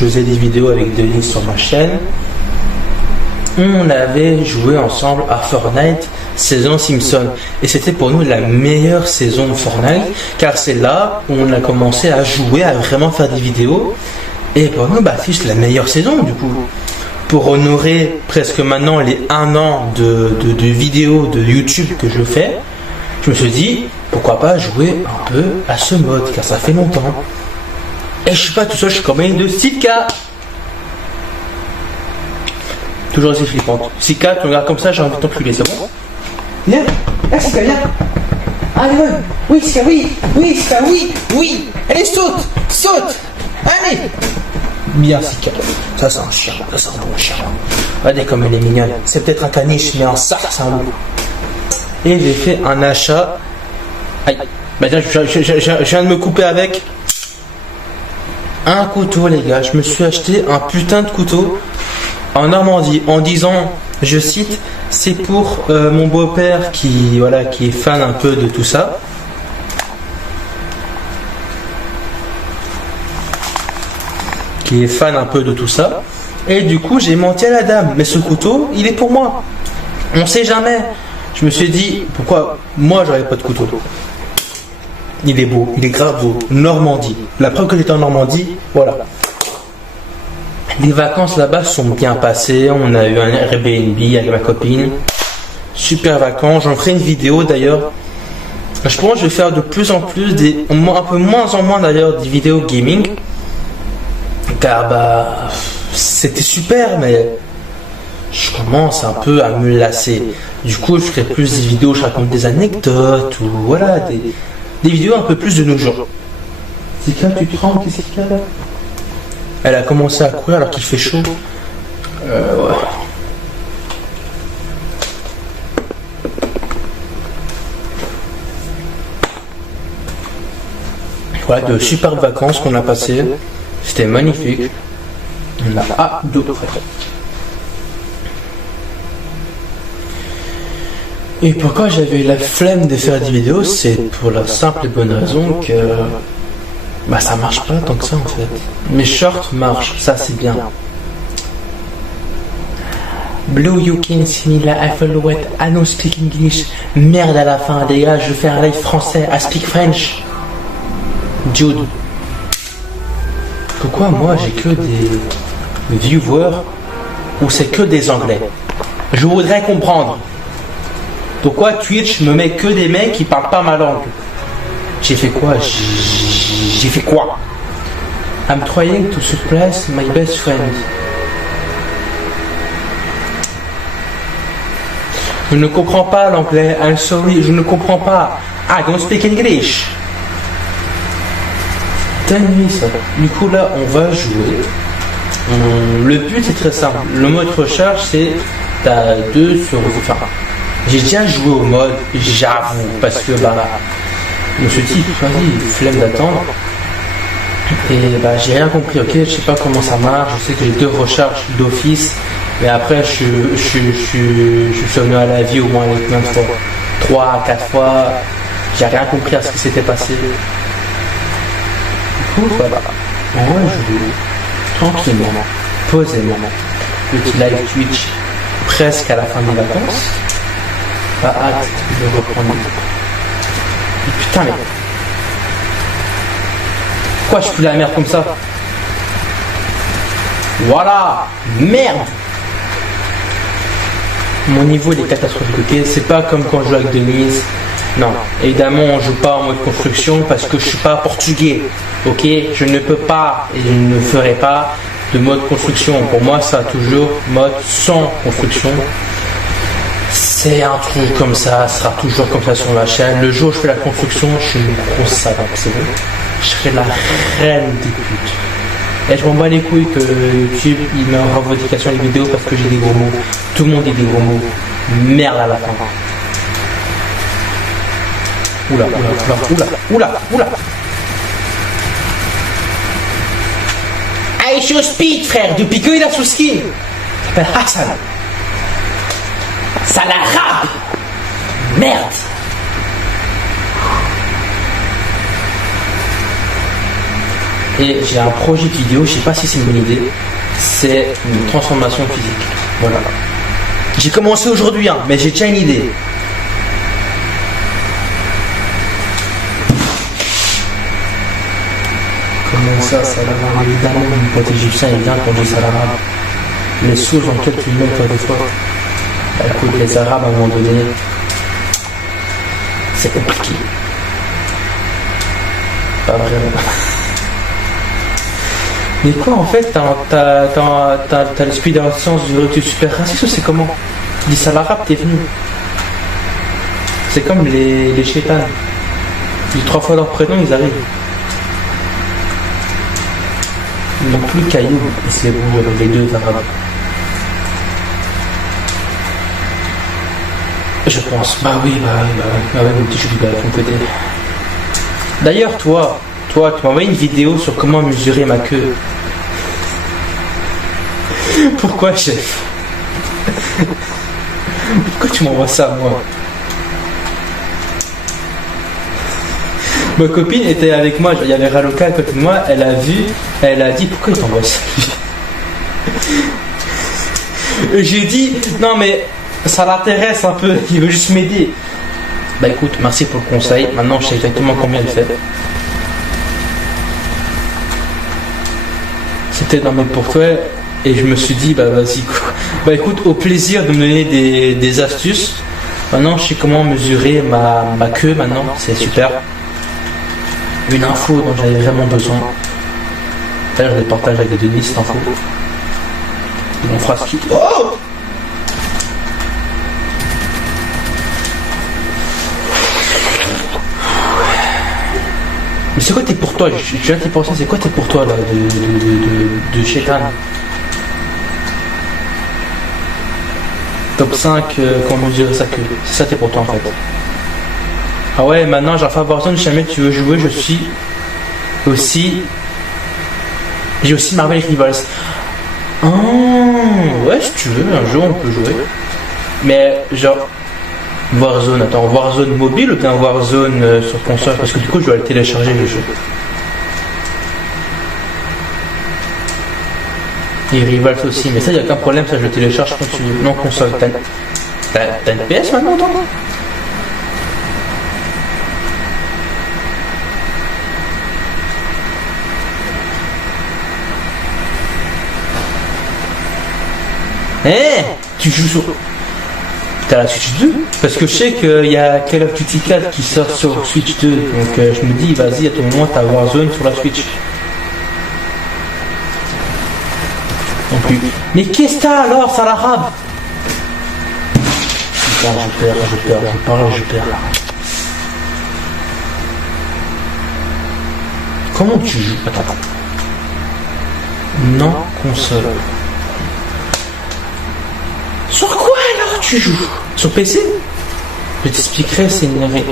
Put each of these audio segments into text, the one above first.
je faisais des vidéos avec Denis sur ma chaîne, on avait joué ensemble à Fortnite saison Simpson. Et c'était pour nous la meilleure saison de Fortnite, car c'est là où on a commencé à jouer, à vraiment faire des vidéos. Et pour nous, c'est la meilleure saison du coup. Pour honorer presque maintenant les 1 an de vidéos de YouTube que je fais, je me suis dit, pourquoi pas jouer un peu à ce mode, car ça fait longtemps. Et je suis pas tout seul, je suis accompagné de Sika. Toujours aussi flippante. Sika, tu me regardes comme ça, j'ai envie de t'enculer, c'est bon? Viens, Sika, viens. Allez, ouais. Oui, Sika, oui. Oui, Sika, oui. Oui. Allez, saute. Saute. Allez. Bien, Sika. Ça, c'est un chien. Ça, c'est un bon chien. Regardez comme elle est mignonne. C'est peut-être un caniche, mais en ça, c'est un loup. Et j'ai fait un achat. Aïe. Tiens, je viens de me couper avec un couteau, les gars. Je me suis acheté un putain de couteau en Normandie, en disant, je cite, c'est pour mon beau-père qui est fan un peu de tout ça. Qui est fan un peu de tout ça. Et du coup, j'ai menti à la dame. Mais ce couteau, il est pour moi. On sait jamais. Je me suis dit, pourquoi moi j'aurais pas de couteau? Il est beau, il est grave beau. Normandie. La preuve que j'étais en Normandie, voilà. Les vacances là-bas sont bien passées. On a eu un Airbnb avec ma copine. Super vacances. J'en ferai une vidéo d'ailleurs. Je pense que je vais faire de plus en plus, un peu moins en moins d'ailleurs, des vidéos gaming. Car c'était super, mais je commence un peu à me lasser. Du coup, je ferai plus des vidéos, je raconte des anecdotes ou voilà, des vidéos un peu plus de nos jours. C'est là, tu trembles, qu'est-ce qu'il y a là? Elle a commencé à courir alors qu'il fait chaud. Ouais. Voilà, de superbes vacances qu'on a passées. C'était magnifique. On a adoré. Et pourquoi j'avais la flemme de faire des vidéos, c'est pour la simple et bonne raison que ça marche pas tant que ça en fait. Mes shorts marchent, ça c'est bien. Blue you can see me la Alphalouette, I no speak English. Merde à la fin les gars, je fais un live français, I speak French. Jude. Pourquoi moi j'ai que des viewers où c'est que des anglais? Je voudrais comprendre. Pourquoi Twitch me met que des mecs qui parlent pas ma langue? J'ai fait quoi? J'ai fait quoi? I'm trying to surprise my best friend. Je ne comprends pas l'anglais. I'm sorry, je ne comprends pas. I don't speak English. Nuit ça. Du coup là on va jouer. Le but c'est très simple. Le mode recharge c'est t'as 2 sur. Enfin, j'ai déjà joué au mode, j'avoue, parce que je me suis dit, vas-y, flemme d'attendre. Et j'ai rien compris, ok, je sais pas comment ça marche, je sais que j'ai 2 recharges d'office, mais après je suis revenu à la vie au moins combien de fois, 3 à 4 fois, j'ai rien compris à ce qui s'était passé. Du coup, voilà, on va jouer tranquillement, posément, petit live Twitch presque à la fin des vacances. Pas hâte de reprendre. Et putain mais... Pourquoi je fous la merde comme ça? Voilà. Merde. Mon niveau il est catastrophique, ok? C'est pas comme quand je joue avec Denise. Non, évidemment on joue pas en mode construction parce que je suis pas portugais. Ok? Je ne peux pas et je ne ferai pas de mode construction. Pour moi ça a toujours mode sans construction. C'est un truc comme ça, ce sera toujours comme ça sur ma chaîne. Le jour où je fais la construction, je suis une grosse salope, c'est bon. Je serai la reine des putes. Et je m'en bats les couilles que YouTube il met en revendication les vidéos parce que j'ai des gros mots. Tout le monde dit des gros mots. Merde à la fin. Oula. Ah, je suis au speed, frère, depuis qu'il a sous skin. Il s'appelle Hassan. Ça la rap. Merde. Et j'ai un projet de vidéo, je sais pas si c'est une bonne idée. C'est une transformation physique. Voilà. J'ai commencé aujourd'hui, hein, mais j'ai déjà une idée. Comment ça l'arabe? Évidemment, mon pote égyptien, il vient quand on dit ça l'arabe. Les sources dans lesquelles tu mets toi des fois. Bah, écoute, les arabes à un moment donné, c'est compliqué. Pas vraiment. Mais quoi en fait, t'as l'esprit dans le sens du tu es super raciste ou c'est comment? Tu dis ça l'arabe, t'es venu. C'est comme les chétans. Ils 3 fois leur prénom, ils arrivent. Ils n'ont plus Caillou, ils se les bougent avec les deux arabes. Je pense. Bah oui, mon petit choupi, on peut dire. D'ailleurs, toi, tu m'as envoyé une vidéo sur comment mesurer ma queue. Pourquoi, chef? Pourquoi tu m'envoies ça, moi? Ma copine était avec moi, il y avait Raloka à côté de moi, elle a vu, elle a dit pourquoi il t'envoie ça? J'ai dit non mais ça l'intéresse un peu, il veut juste m'aider. Bah écoute, merci pour le conseil, maintenant je sais exactement combien il fait. C'était dans mes portefeuilles et je me suis dit bah vas-y quoi. Bah écoute, au plaisir de me donner des astuces. Maintenant je sais comment mesurer ma queue maintenant, c'est super. Une info dont j'avais vraiment besoin. D'ailleurs, je les partage avec Denis, cette info. On fera ce qu'il... Oh! Mais c'est quoi tes pour toi? Je viens d'y penser, c'est quoi tes pour toi là de Shaitan? Top 5 quand on mesure sa queue. C'est ça tes pour toi en fait. Ah ouais, maintenant j'ai fait Warzone, si jamais tu veux jouer, je suis aussi... J'ai aussi Marvel Rivals. Ah, ouais, si tu veux, un jour on peut jouer. Mais genre... Warzone, attends, Warzone mobile ou bien Warzone sur console? Parce que du coup je dois le télécharger le jeu. Et Rivals aussi, mais ça y a aucun problème, ça je le télécharge quand tu veux. Non, console, t'as une PS maintenant toi? Tu joues sur... T'as la Switch 2? Parce que je sais qu'il y a Call of Duty 4 qui sort sur Switch 2. Donc je me dis, vas-y, à tout moment, t'as Warzone sur la Switch. Non plus. Mais qu'est-ce que t'as alors, ça l'arabe? Je perds. Comment tu joues? Attends. Non, console. Sur quoi alors tu joues? Sur PC? Je t'expliquerai, c'est une dinguerie.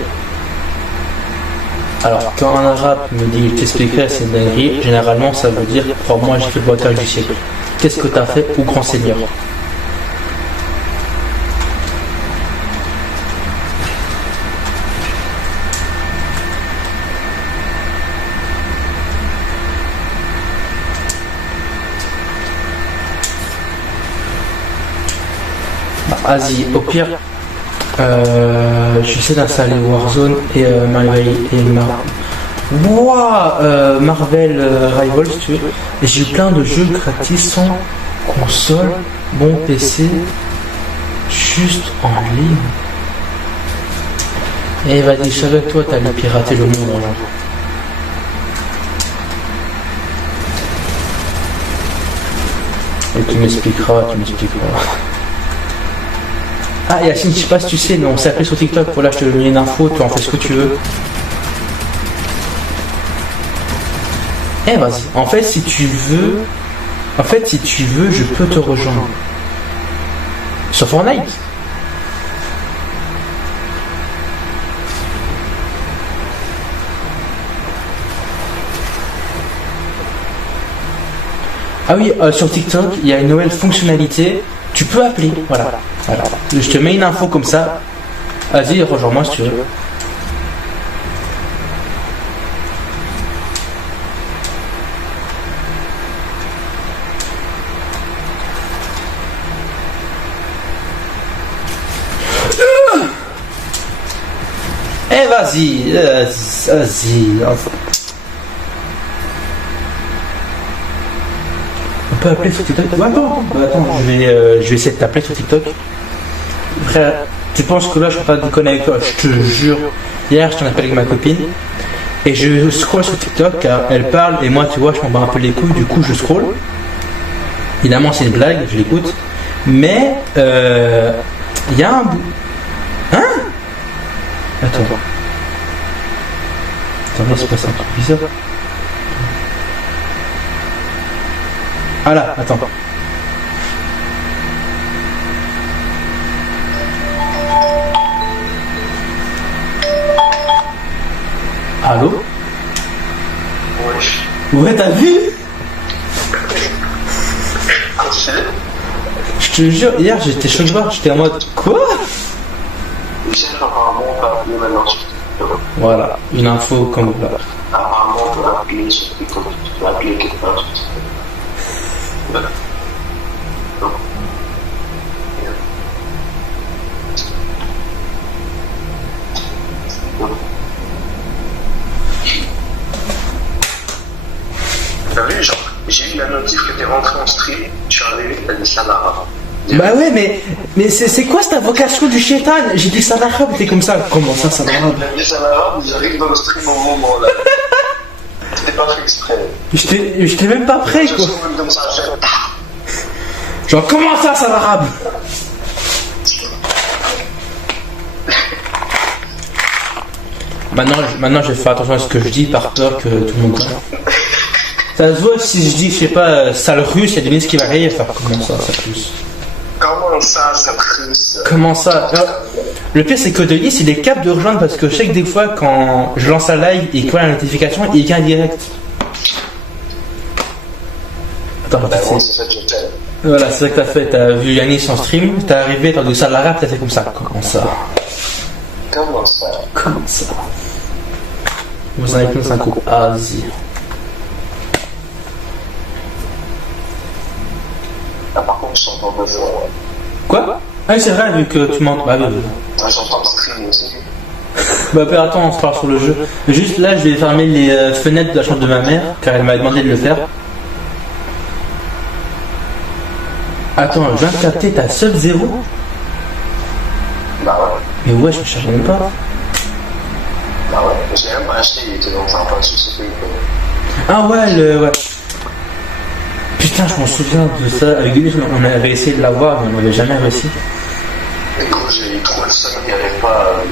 Alors, quand un arabe me dit je t'expliquerai, c'est une dinguerie, généralement ça veut dire pour moi j'ai fait le blocage du siècle. Qu'est-ce que t'as fait, ou grand seigneur? Vas-y, au pire, j'essaie d'installer Warzone et Marvel Rivals, tu veux. Et j'ai eu plein de jeux gratis sans console, bon PC, juste en ligne. Et vas-y, je savais que toi t'allais pirater le monde en genre. Et tu m'expliqueras. Ah Yacine, je sais pas si tu sais, mais on s'est appelé sur TikTok, voilà, je te donne une info, tu en fais ce que tu veux. Vas-y, en fait si tu veux, je peux te rejoindre. Sur Fortnite. Ah oui, sur TikTok, il y a une nouvelle fonctionnalité, tu peux appeler, voilà. Je te mets une info comme ça. Vas-y, rejoins-moi si tu veux. Vas-y, vas-y. On peut appeler sur TikTok. Attends, je vais essayer de t'appeler sur TikTok. Frère, tu penses que là je peux pas déconner avec toi? Je te jure. Hier, je t'en appelle avec ma copine. Et je scroll sur TikTok car elle parle et moi, tu vois, je m'en bats un peu les couilles. Du coup, je scroll. Évidemment, c'est une blague, je l'écoute. Mais, il y a un bout. Hein? Attends, là, c'est pas ça, un truc bizarre. Ah là, attends. Allô? Ouais, t'as vu? Je te jure, hier j'étais choqué, j'étais en mode quoi? Voilà, une info comme là. Apparemment, on peut appeler sur TikTok, tu peux appeler quelqu'un sur TikTok. T'as vu, genre, j'ai eu la notif que t'es rentré en stream, je suis arrivé, t'as dit Salah. Bah ouais, mais c'est quoi cette invocation du shaitan? J'ai dit Salah, t'es comme ça. Comment ça, Salah? Il a dit Salah, j'arrive dans le stream au moment là. C'était pas fait exprès. J'étais même pas prêt, quoi. Genre, comment ça, Salah? Maintenant, je vais faire attention à ce que je dis par peur que tout le monde voit. Ça se voit si je dis, je sais pas, sale russe, il y a des ministres qui va rire, faire comment ça plus. Comment ça, sale russe? Comment ça? Alors, le pire, c'est que Denis, il est capable de rejoindre parce que je sais que des fois, quand je lance un live et qu'il voit la notification, il vient direct. Attends, voilà, c'est ça que t'as fait. T'as vu Yanis en stream, t'es arrivé, t'as dit ça l'arabe, t'as fait comme ça. Comment ça? Comment ça? Comment ça? Vous en avez plus un coup. Vas-y. Ah, par contre, je t'entends de jour. Quoi? Ah oui, c'est vrai, vu que tu m'entends. Bah oui, oui. Ah, j'entends le stream aussi. Bah, attends, on se parle sur le jeu. Juste là, je vais fermer les fenêtres de la chambre de ma mère, car elle m'a demandé de le faire. Attends, je viens de capter, t'as Sub-Zero? Bah ouais. Mais ouais, je me cherche même pas. Bah ouais, j'ai même pas acheté, il était dans un pack, je sais pas, il connaît. Ah ouais, ouais. Putain, je m'en souviens de ça. Avec Denis, on avait essayé de l'avoir, mais on n'avait jamais réussi. Et quand j'ai trouvé le seul, il n'y avait pas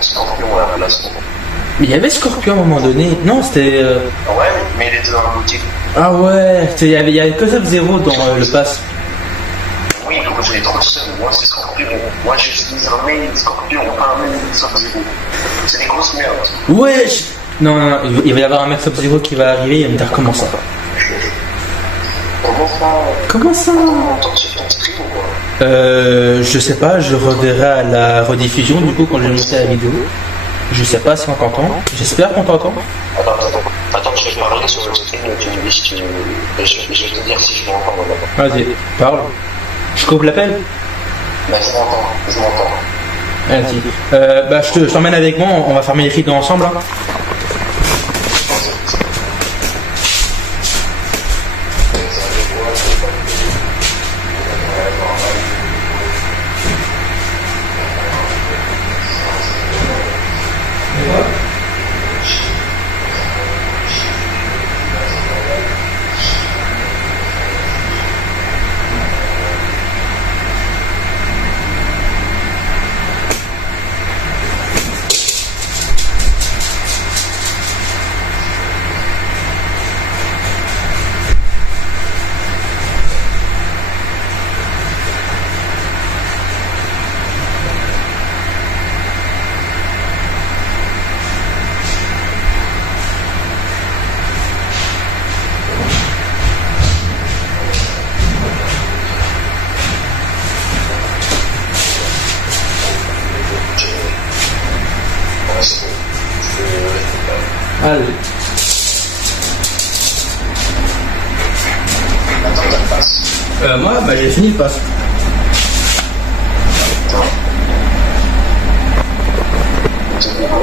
Scorpion à la place. Mais il y avait Scorpion à un moment donné. Non, c'était. Ouais, mais il était dans la boutique. Ah ouais, il y avait que Sub-Zero dans le pass. Oui, quand j'ai trop le seul, moi c'est Scorpion. Moi j'utilise un mail Scorpion, pas un mail Sub-Zero. C'est des grosses merdes. Ouais, non, il va y avoir un mec Sub-Zero qui va arriver, il va me dire comment ça. Comment ça? Comment ça? On entend sur ton stream ou quoi? Je sais pas, je reverrai à la rediffusion du coup quand j'ai monté la vidéo. Je sais pas si on t'entend. J'espère qu'on t'entend. Attends, je vais parler sur le stream, tu me dis si tu... Je vais te dire si je m'entends ou non. Vas-y, parle. Je coupe l'appel? Bah je m'entends. Vas-y. Bah je t'emmène avec moi, on va fermer les rideaux ensemble. Hein. Allez. Attends, t'as le pass. Moi, bah j'ai fini le pass. Attends.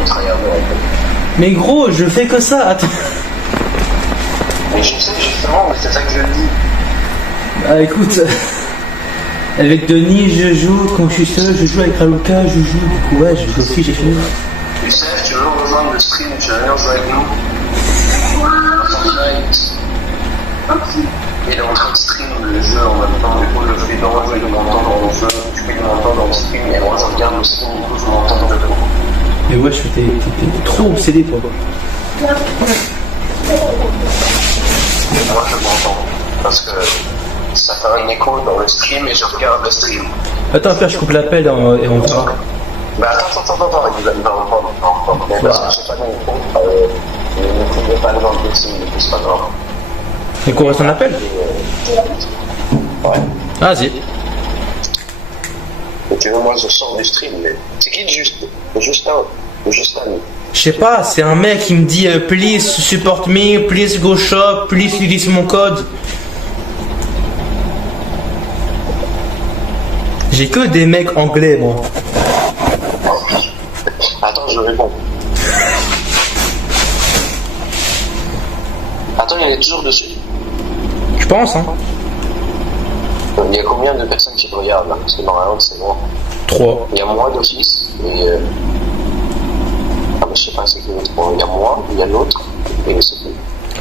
On travaille Mais gros, je fais que ça, attends. Mais je sais justement, mais c'est ça que je dis. Ah écoute, avec Denis je joue, quand je suis seul, je joue avec Raluca, je joue, du coup ouais, je joue aussi, j'ai fini. Youssef, tu veux rejoindre le stream, tu veux venir jouer avec nous? Fortnite. Il est en train de stream le jeu en même temps, du coup je fais dans le jeu, il m'entend dans le jeu, tu fais m'entendre dans le stream, et moi je regarde le stream, du coup je m'entends de tout. Mais ouais, t'es trop obsédé toi. Moi je m'entends, parce que ça fait un écho dans le stream et je regarde le stream. Attends, frère, je coupe l'appel et on verra. Bah attends, il va reprendre. Mais parce que j'ai pas de micro, le micro n'est pas dans le dossier, du coup c'est pas grave. Et qu'on reste en appel? Ouais. Vas-y. Et tu veux, moi je sors du stream, mais c'est qui le Justin? Je sais pas, c'est un mec qui me dit please support me, please go shop, please utilise mon code. J'ai que des mecs anglais moi. Attends, je réponds. Attends, il est toujours dessus. Je pense hein. Il y a combien de personnes qui te regardent là? Parce que normalement c'est moi. 3. Il y a moi d'office et mais je sais pas c'est qui les trois. Il y a moi, il y a l'autre et le second.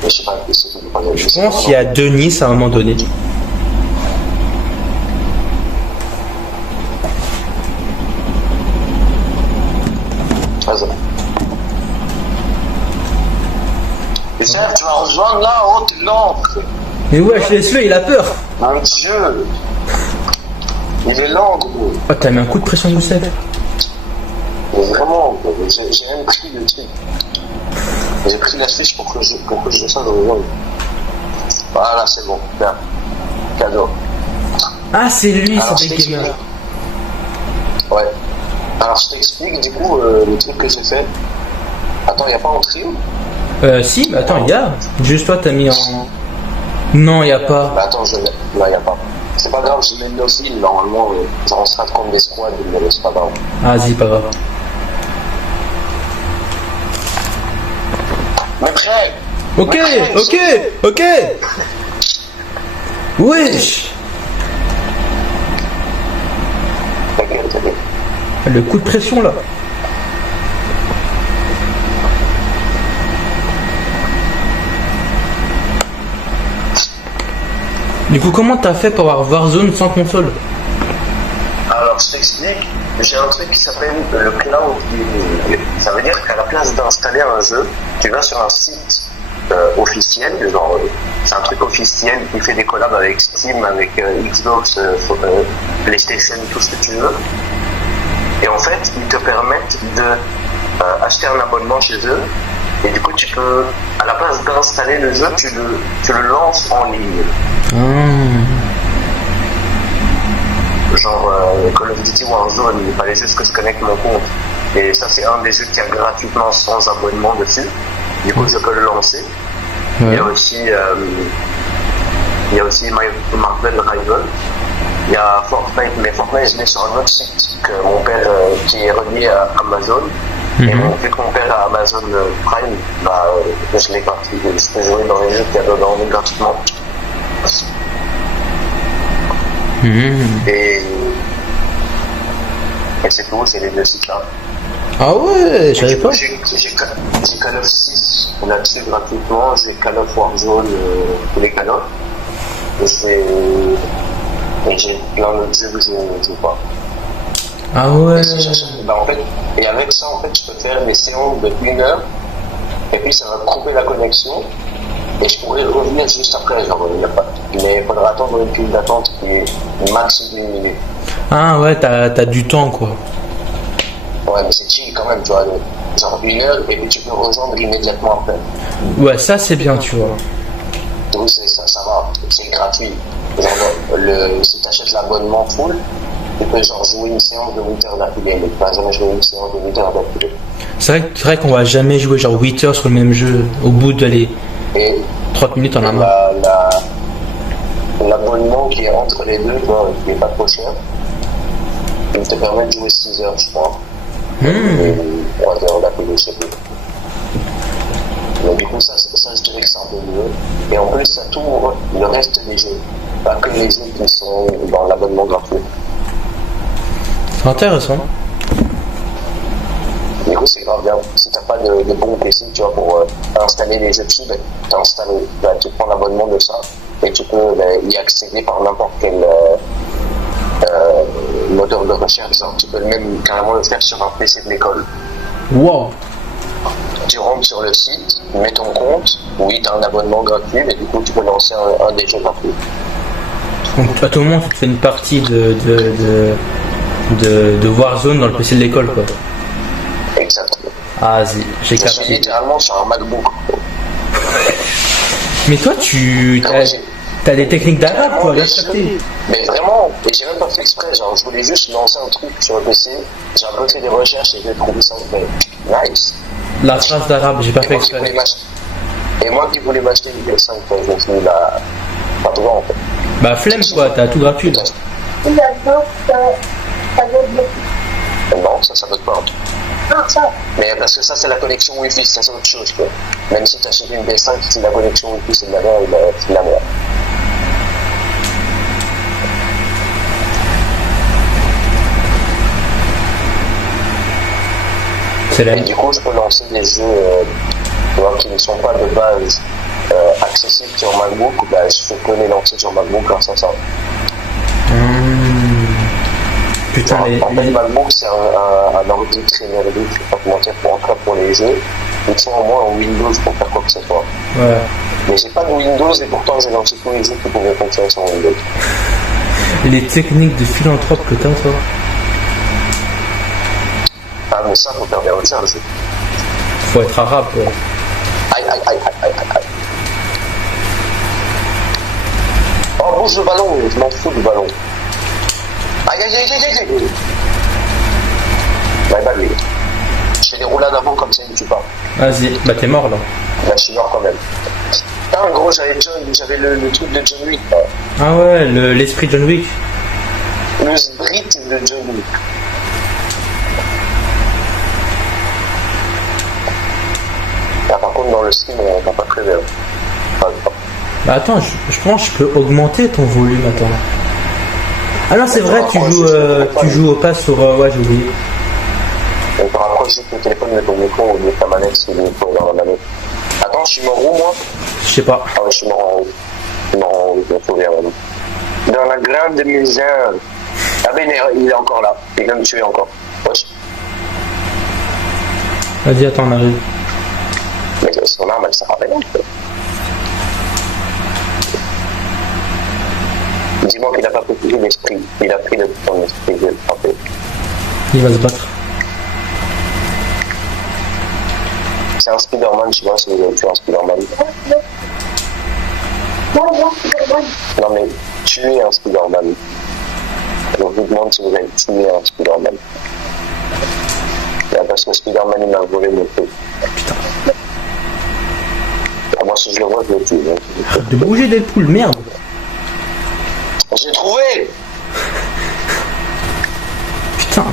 Mais je sais pas qui c'est qui le troisième. Je pense qu'il y a Denis à un moment donné. Vas-y. Youssef, tu vas rejoindre là, oh t'es lent. Mais ouais, laisse-le, il a peur. Mon Dieu. Il est lent, gros. Oh, t'as mis un coup de pression, Youssef. Mais vraiment, j'ai même pris le truc. J'ai pris la fiche pour que je descende au rejoindre. Voilà, c'est bon, bien. Cadeau. Ah, c'est lui, Alors, c'est je le t'explique. gamer. Ouais. Alors, je t'explique, du coup, le truc que j'ai fait. Attends, il n'y a pas en trio? Si, mais attends, il y a. Juste toi, t'as mis en. Non, il y a pas. Bah, attends, là, il n'y a pas. C'est pas grave, je mets nos fils, normalement, genre, on sera contre des squads, mais c'est pas grave. Ah, vas-y, pas grave. Mais prêt! Ok, ok. Wesh. T'inquiète. Le coup de pression là. Du coup, comment t'as fait pour avoir Warzone sans console? Alors, je t'explique, j'ai un truc qui s'appelle le cloud gaming. Ça veut dire qu'à la place d'installer un jeu, tu vas sur un site officiel, genre, c'est un truc officiel qui fait des collabs avec Steam, avec Xbox, PlayStation, tout ce que tu veux. Et en fait, ils te permettent de acheter un abonnement chez eux. Et du coup, tu peux, à la place d'installer le jeu, tu le lances en ligne. Genre Call of Duty Warzone, il fallait juste que je connecte mon compte. Et ça, c'est un des jeux qui a gratuitement sans abonnement dessus. Du coup, je peux le lancer. Il y a aussi Marvel Rival. Il y a Fortnite, mais Fortnite, je l'ai sur un autre site que mon père, qui est relié à Amazon. Et vu que mon père a Amazon Prime, bah, je l'ai gratuit. Je peux jouer dans les jeux qu'il y a dedans gratuitement. Et c'est tout, c'est les deux sites là. Ah ouais, je savais pas. J'ai Call of 6 là-dessus gratuitement, j'ai Call of Warzone, tous les Call of. Et j'ai plein d'autres jeux que je ne joue pas. Ah ouais. Bah en fait, et avec ça, en fait, je peux faire des séances de 1 heure, et puis ça va couper la connexion, et je pourrais revenir juste après, genre, mais il faudra attendre une file d'attente qui est max 1 minute. Ah ouais, t'as du temps quoi. Ouais, mais c'est chill quand même, tu vois, genre 1 heure, et puis tu peux rejoindre immédiatement après. Ouais, ça c'est bien, tu vois. Oui, ça va, c'est gratuit. Genre, si tu achètes l'abonnement full, tu peux genre jouer une séance de 8 heures d'affilée, mais tu vas jamais jouer une séance de 8 heures d'affilée. C'est vrai qu'on va jamais jouer genre 8 heures sur le même jeu au bout de 30 minutes en amont. L'abonnement qui est entre les deux, tu vois, qui est pas trop cher, il te permet de jouer 6 heures, je crois. Et 3 heures d'affilée, je sais plus. Et en plus, ça t'ouvre le reste des jeux. Pas que les jeux qui sont dans l'abonnement gratuit. C'est intéressant. Du coup, c'est grave bien. Si t'as pas de bon PC, tu vois, pour installer les jeux dessus, tu prends l'abonnement de ça et tu peux y accéder par n'importe quel moteur de recherche. Genre, tu peux même carrément le faire sur un PC de l'école. Wow. Tu rentres sur le site, mets ton compte, oui, t'as un abonnement gratuit, mais du coup, tu peux lancer un des jeux gratuits. Donc, à tout moment, tu te fais une partie de Warzone dans le PC de l'école, quoi. Exactement. Ah, j'ai Je suis capté. littéralement sur un MacBook. Mais toi, t'as des techniques d'arabe, toi, Les là, jeux, capté. mais vraiment, et j'ai même pas fait exprès, genre je voulais juste lancer un truc sur le PC, j'ai un peu fait des recherches et j'ai trouvé ça nice. La phrase d'arabe, j'ai pas fait exprès. Et moi qui voulais m'acheter une PS5, je me suis dit pas tout en fait. Bah, flemme, quoi, t'as tout gratuit, là. Non, ça veut pas. Mais parce que ça c'est la connexion Wi-Fi, ça c'est autre chose quoi. Même si tu achètes une PS5, si la connexion Wi-Fi c'est de la merde, c'est de la merde. Et du coup, je peux lancer des jeux qui ne sont pas de base accessibles sur MacBook. Je peux les lancer sur MacBook grâce à ça. Putain, En fait, MacBook, c'est un ordi très merdique, je vais pas te mentir, pour les jeux. Il faut au moins un Windows pour faire quoi que ce soit. Ouais. Mais j'ai pas de Windows et pourtant j'ai lancé tous les jeux qui pouvaient fonctionner sur Windows. Les techniques de philanthrope que t'as, toi. Ah, mais ça, faut faire des recherches. Faut être arabe, quoi. Aïe. Oh, bouge le ballon, je m'en fous du ballon. Aïe. Bah lui. Je fais des roulades avant comme ça, il ne tue pas. Vas-y, bah t'es mort, là. Là, je suis mort quand même. Ah, en gros, j'avais le truc de John Wick. Ah ouais, l'esprit John Wick. Le sprit de John Wick. Là, par contre, dans le stream, on va pas très bien. Bah attends, je pense que je peux augmenter ton volume, attends. Ah non, c'est vrai, tu joues au pas sur... ouais, j'ai oublié. On te rapproche juste le téléphone de ton micro ou de ta manette si le micro est dans la manette. Attends, je suis mort où, moi? Je sais pas. Ah ouais, je suis mort en haut. Je me souviens, vraiment. Dans la grande maison. Ah ben, il est encore là. Il vient me tuer encore. Wesh. Vas-y, attends, on arrive. Mais son arme, elle sert à rien. Dis-moi qu'il n'a pas pris l'esprit. Il a pris ton esprit, je vais le frapper. Il va se battre. C'est un Spider-Man, je sais pas si vous avez tué un Spider-Man. Non mais, tuer un Spider-Man. Je vous demande si vous avez tué un Spider-Man. Parce que Spider-Man, il m'a volé mon truc. Putain. Moi, si je le vois, je le tue. De bouger Deadpool, merde. J'ai trouvé. Putain.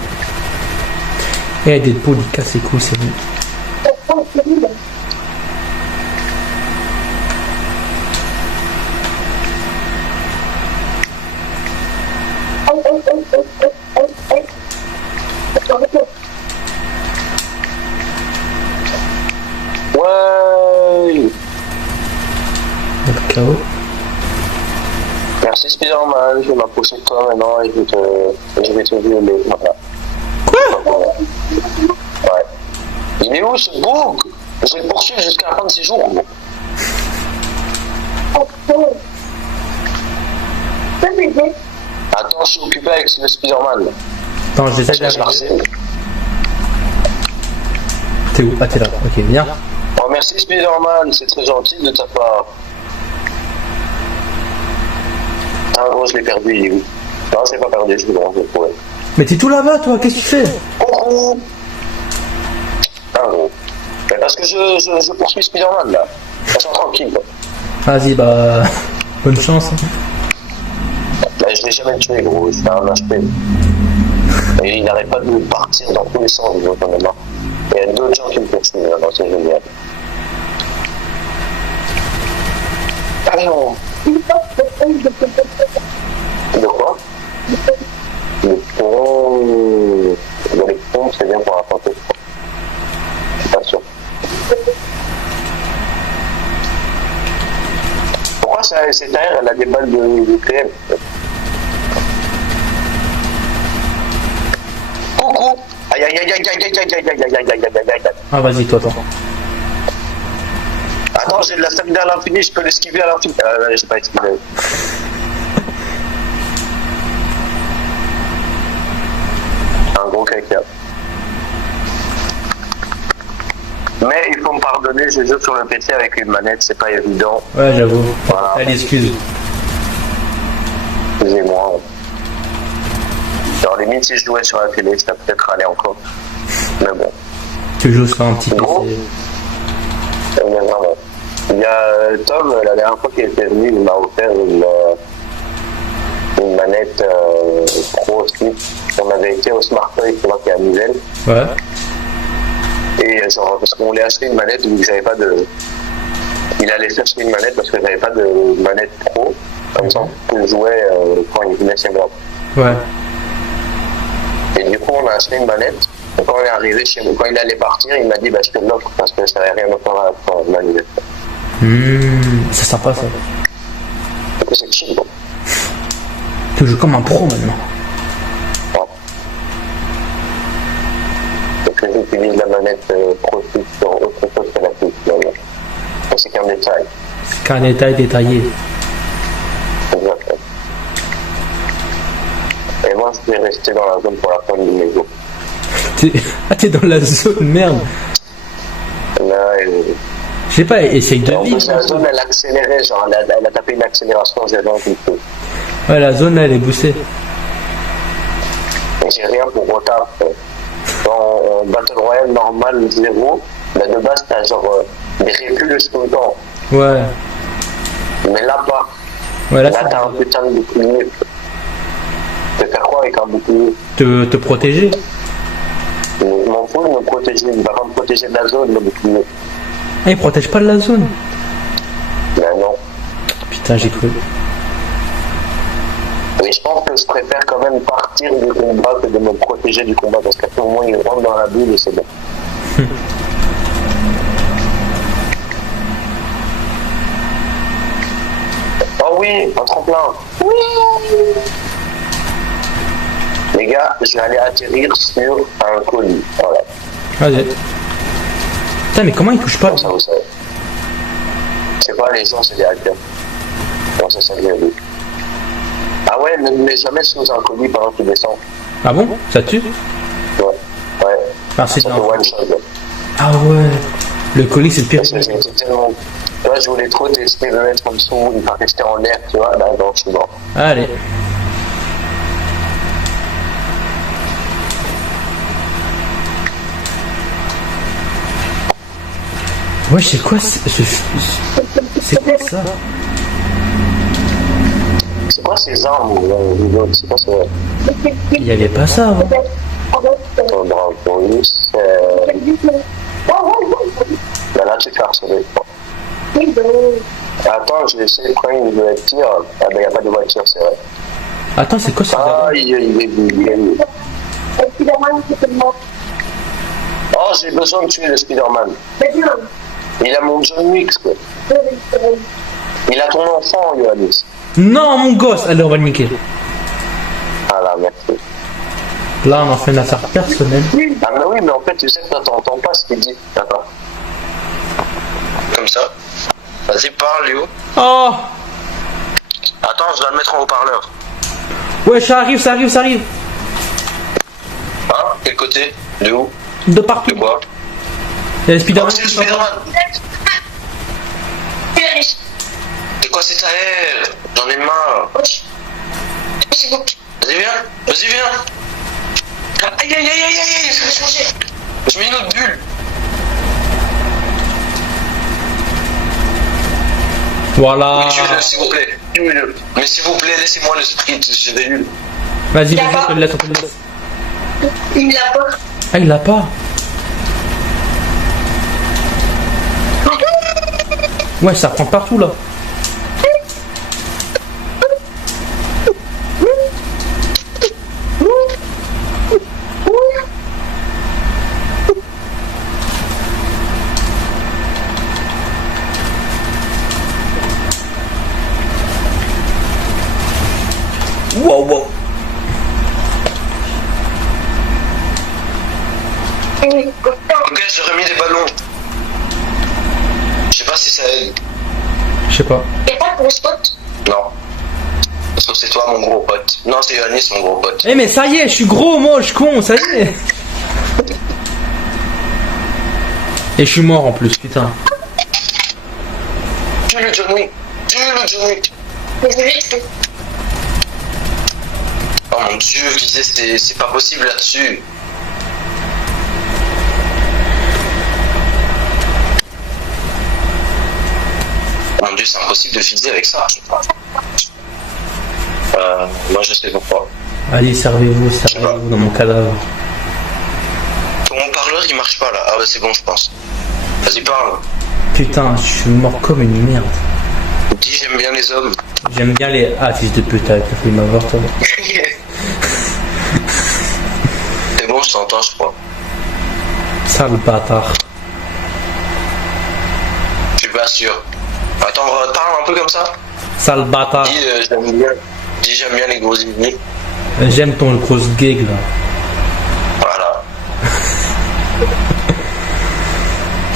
Eh, Deadpool, il casse les couilles, c'est bon. Ouais. KO. Merci Spider-Man, je vais m'approcher de toi maintenant et je vais te violer. Voilà. Quoi? Ouais. Il est où ce bouc? Je vais le poursuivre jusqu'à la fin de ses jours. Attends, je suis occupé avec le Spider-Man. Attends, j'essaie d'arriver. T'es où? Ah, t'es là. Ok, viens. Oh, merci Spider-Man, c'est très gentil de ta part. Ah, gros, je l'ai perdu, il est où? Non, je l'ai pas perdu, je vais le retrouver. Mais t'es tout là-bas, toi, qu'est-ce que tu fais? Coucou! Ah, gros. Mais parce que je poursuis Spider-Man, là. Reste tranquille, quoi. Vas-y, bah... bonne chance. Bah, je l'ai jamais tué, gros, je fais un HP. Et il n'arrête pas de partir dans tous les sens, j'en ai marre. Il y a d'autres gens qui me poursuivent, alors c'est génial. Non. De quoi? Les ponts. Les ponts, c'est bien pour la santé. Je suis pas sûr. Pourquoi cette air, elle a des balles de PM? Coucou. Aïe aïe aïe aïe aïe aïe aïe aïe aïe aïe aïe aïe aïe aïe. Ah, vas-y, toi, attends. Attends, j'ai de la stamina à l'infini, je peux l'esquiver à l'infini. J'ai pas esquivé. Un gros caca. Mais il faut me pardonner, je joue sur le PC avec une manette, c'est pas évident. Ouais, j'avoue. Voilà. Allez, excuse. Excusez-moi. Alors limite si je jouais sur la télé, ça peut-être allait encore. Mais bon. Tu joues sur un petit Gros. PC. Mais vraiment. Il y a Tom, la dernière fois qu'il était venu, il m'a offert une manette pro aussi. On avait été au Smarttoy, c'est moi qui ai à Nivelles. Ouais. Et genre, parce qu'on voulait acheter une manette vu que j'avais pas de. Il allait chercher une manette parce que j'avais pas de manette pro. Comme ça, que je jouais quand il venait chez moi. Ouais. Et du coup, on a acheté une manette. Et quand on est arrivé chez moi, quand il allait partir, il m'a dit bah, je te l'offre parce que ça n'avait rien à faire pour l'anniversaire. C'est sympa ça. Du coup, c'est chill, bon. Tu joues comme un pro maintenant. Ouais. Donc, j'utilise la manette pro sur autre chose que la Switch. Ça, c'est qu'un détail. C'est qu'un détail détaillé. Exactement. Et moi, je vais rester dans la zone pour la fin du mégo. T'es dans la zone, merde. Là, Je sais pas, essaye de en vivre. plus, la zone, elle accélérait, genre, elle a tapé une accélération, j'ai rien compris. Ouais, la zone là, elle est boostée. Mais j'ai rien pour retard. Dans Battle Royale normal 0, là de base, t'as genre des reculs tout le temps. Ouais. Mais là, pas. Ouais, là, Là, c'est t'as un putain de bouclier. Tu peux faire quoi avec un bouclier? te protéger. Je m'en fous de me protéger, il va pas me protéger de la zone, le bouclier. Ah, il protège pas de la zone. Mais non. Putain, j'ai cru. Mais je pense que je préfère quand même partir du combat que de me protéger du combat, parce qu'à tout moment, il rentre dans la bulle et c'est bon. Oh oui, un tremplin. Oui. Les gars, je vais aller atterrir sur un colis. Voilà. Vas-y. Putain, mais comment il touche pas? Comme ça, vous savez. C'est pas les gens, c'est des hackers. Non, ça vient de. Ah ouais, ne mets jamais sous un colis pendant qu'il descend. Ah bon? Ça tue? Ouais. Ouais. Merci Ça de peut l'info. one shot. Ah ouais. Le colis, c'est le pire. Parce que j'étais tellement. Tu vois, je voulais trop tester le mettre en dessous, il va rester en l'air, tu vois. Là, non, je suis mort. Allez. Ouais, c'est quoi? C'est quoi ça? C'est quoi ces armes c'est quoi ça? Il y avait pas ça avant. Bravo, là, tu fais harceler. Attends, je vais essayer de prendre une voiture. Ah ben, il n'y a pas de voiture, c'est vrai. Attends, c'est quoi ça? Ah, il est. Oh, j'ai besoin de tuer le Spider-Man. Il a mon John Wick, quoi. Il a ton enfant, Yohannis. Non, mon gosse! Allez, on va le niquer. Ah là, merci. Là, on en fait une affaire personnelle. Ah mais oui, mais en fait, tu sais que toi, t'entends pas ce qu'il dit. Attends. Comme ça. Vas-y, parle, Léo. Oh! Attends, je dois le mettre en haut-parleur. Ouais, ça arrive, ça arrive, ça arrive. Hein? Quel côté? De où? De partout. De quoi? Il y a les Spider-Man. Oh, c'est le Spider-Man. C'est quoi cette air? J'en ai marre. Vas-y, viens. Vas-y, viens. Aïe, aïe, aïe, aïe, aïe, je vais changer. Je mets une autre bulle. Voilà. Oui, tuez-le, s'il vous plaît. Tuez-le. Mais s'il vous plaît, laissez-moi le sprint, je vais nul. Vas-y, vas-y, on te le laisse, on te le laisse. Il l'a pas. Ah, il l'a pas. Ouais, ça prend partout là. Wow, wow. Oui. Ok, j'ai remis des ballons. Je sais pas si ça aide. Je sais pas. Y'a pas de gros spot. Non. Parce que c'est toi mon gros pote. Non, c'est Yanis mon gros pote. Eh mais ça y est, je suis gros, moche, con, ça y est. Et je suis mort en plus, putain. Tue le John Wick. Tue le John Wick. Mais c'est vite. Oh mon dieu, je disais c'est pas possible là-dessus. Oh mon dieu, c'est impossible de viser avec ça. Moi je sais pourquoi. Allez, servez-vous dans mon cadavre. Mon parleur il marche pas là. Ah bah c'est bon je pense. Vas-y parle. Putain, je suis mort comme une merde. Dis j'aime bien les hommes. J'aime bien les... Ah, fils de pute, t'as failli m'avoir, toi. C'est bon, je t'entends, je crois. Sale bâtard. Je suis pas sûr. Attends, parle un peu comme ça. Sale bâtard. Dis j'aime bien les gros ennemis. J'aime ton grosse gig, là. Voilà.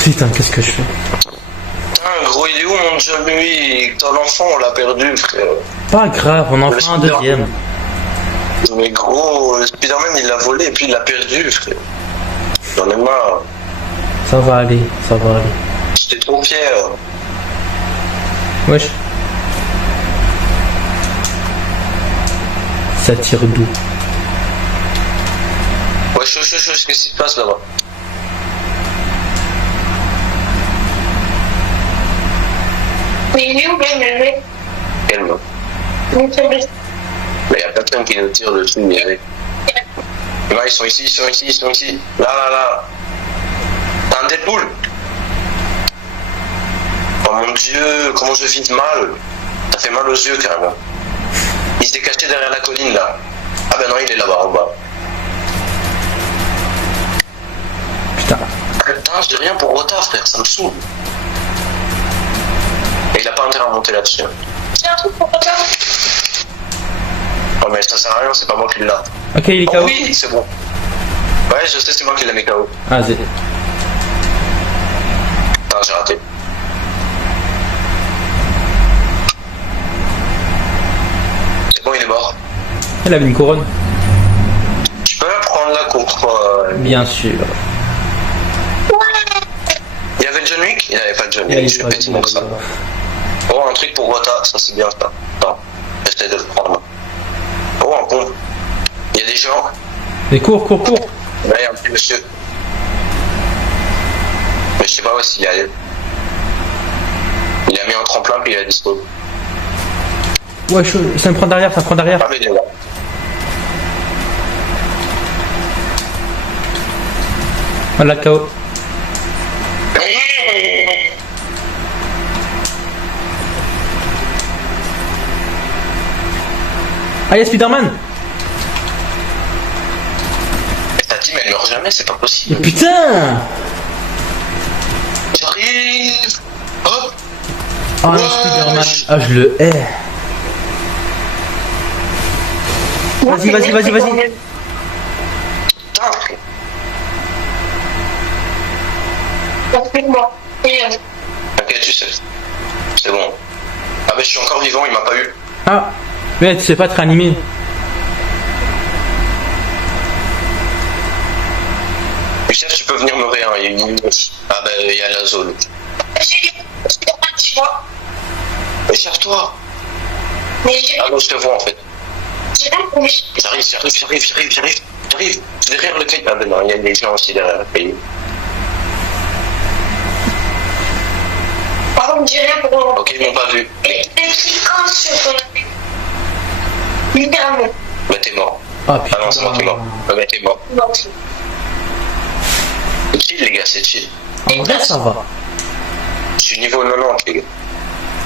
Putain, qu'est-ce que je fais? Putain, gros, il est où mon John Wick? Ton enfant, on l'a perdu, frère. Pas grave, on en fera un deuxième. Mais gros, Spider-Man il l'a volé et puis il l'a perdu, frère. J'en ai marre. Ça va aller, ça va aller. J'étais trop fier. Wesh. Ça tire d'où? Wesh, qu'est-ce qui se passe là-bas? Mais il est où, même, le mec? Calme. Il me semble. Mais y a personne qui nous tire dessus, mais là, ils sont ici, ils sont ici, ils sont ici. Là. T'as un Deadpool. Oh mon dieu, comment je vise mal. Ça fait mal aux yeux carrément. Il s'est caché derrière la colline là. Ah ben non, il est là-bas en bas. Putain. Putain, je dis rien pour Rota, frère, ça me saoule. Et il a pas intérêt à monter là-dessus. C'est un truc pour toi. Oh mais ça sert à rien, c'est pas moi qui l'ai. Ok, il est Oh KO. oui, c'est bon. Ouais, je sais, c'est moi qui l'ai mis KO. Ah, c'est... Putain, j'ai raté. C'est bon, il est mort. Il avait une couronne. Tu peux prendre la contre... Bien sûr. Il y avait John Wick? Il n'y avait pas de John Il Wick, avait je suis pas de petit John donc Wick, ça. voilà. Oh, un truc pour Rota, ça c'est bien ça. Attends, j'essaie de le prendre. Oh, un con. Il y a des gens. Mais cours. Là, il y a un petit monsieur. Mais je sais pas où est-ce qu'il est allé. Il a mis un tremplin puis il a disparu. Ouais, ça me prend derrière. Ah, mais il est là. Voilà, KO. Allez, Spider-Man. Mais ta team elle meurt jamais, c'est pas Mais possible. putain. J'arrive. Hop. Ah, Ouais. Spider-Man. Ah, je le hais. Vas-y. Putain, frère. Explique-moi. T'inquiète, tu sais. C'est bon. Ah mais je suis encore vivant, il m'a pas eu. Ah, mais tu sais pas te réanimer. Youssef, tu peux venir me réun, il y a une... Ah bah il y a la zone. Tu vois. Mais serre-toi. Mais j'ai Ah non, je te vois en fait. pas compris. J'arrive. Derrière le caillou. Ah ben non, il y a des gens aussi derrière le caillou. Par contre, j'ai rien pour. Ok, ils m'ont pas vu. Et t'es sur. Littéralement. Bah t'es mort. Ah, Ah putain. non, c'est moi qui est mort. Bah t'es mort. Non. C'est chill les gars, c'est chill. En vrai, ça va. Je suis niveau 90 les gars.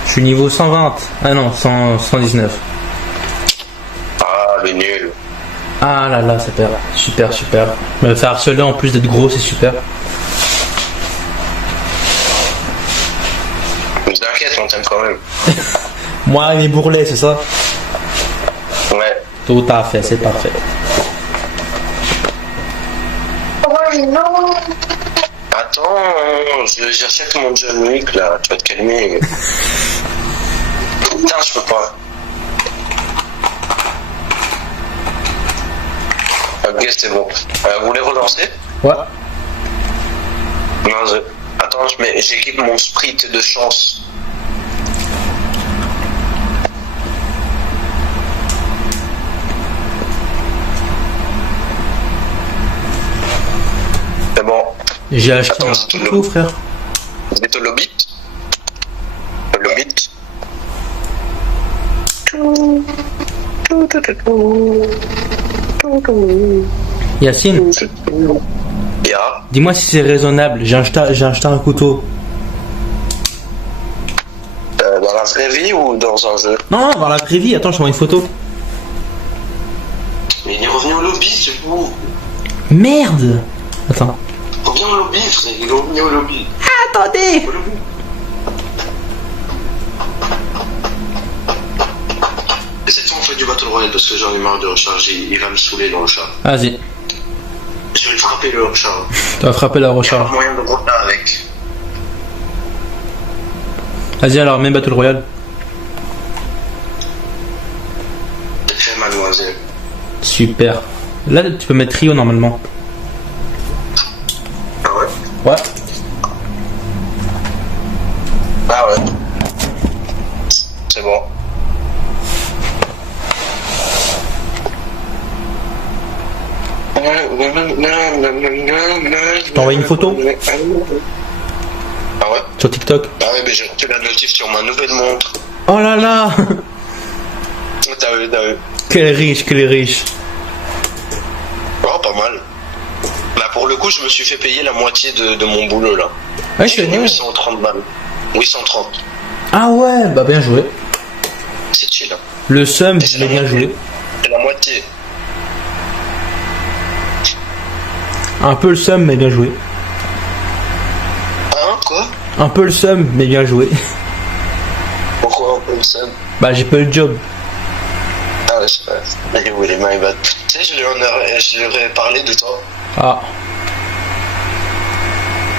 Je suis niveau 120. Ah non, 119. Ah, le nul. Ah là là, super. Super. Me faire harceler en plus d'être gros, c'est super. Mais t'inquiète, on t'aime quand même. Moi, mes bourrelets, c'est ça? Ouais. Tout à fait, c'est parfait. Oh non. Attends, je check mon John Wick là, tu vas te calmer. Putain, je peux pas. Ok, c'est bon. Vous voulez relancer? Ouais. Non, attends, j'équipe mon sprint de chance. C'est bon. J'ai acheté Attends, un c'est tout couteau, frère. Vous êtes au lobby? Le lobby? Yacine, Ya. dis-moi si c'est raisonnable. J'ai acheté un couteau. Dans la vraie vie ou dans un jeu? Non, dans la vraie vie. Attends, je t'envoie une photo. Mais il est revenu au lobby, c'est vous. Merde. Attends. Reviens au lobby, frère, il est revenu au lobby. Attendez. Et cette fois on fait du Battle Royale parce que j'en ai marre de recharger, il va me saouler dans le chat. Vas-y. Je vais le frapper le chat. Tu vas frapper la Il y a recharge. pas moyen de revenir avec. Vas-y alors, mets Battle Royale. C'est fait, mademoiselle. Super. Là, tu peux mettre trio normalement. Ah ouais? Ouais. Ah ouais. C'est bon. Je t'envoie une photo Ah ouais? sur TikTok. Ah ouais, mais j'ai reçu la notif sur ma nouvelle montre. Oh là là. T'as vu. Quel riche. Oh, pas mal. Là, pour le coup, je me suis fait payer la moitié de mon boulot, là. Ouais, J'ai c'est gagné vrai. 830 balles. 830. Ah ouais, bah bien joué. C'est chill, hein. Le seum, C'est mais la bien moitié. joué. C'est la moitié. Un peu le seum, mais bien joué. Hein, quoi? Un peu le seum, mais bien joué. Pourquoi on peut le seum? Bah j'ai pas eu le job. Ah ouais, je sais pas. Il est où, il est my bad. Tu sais, je lui aurais parlé de toi. Ah.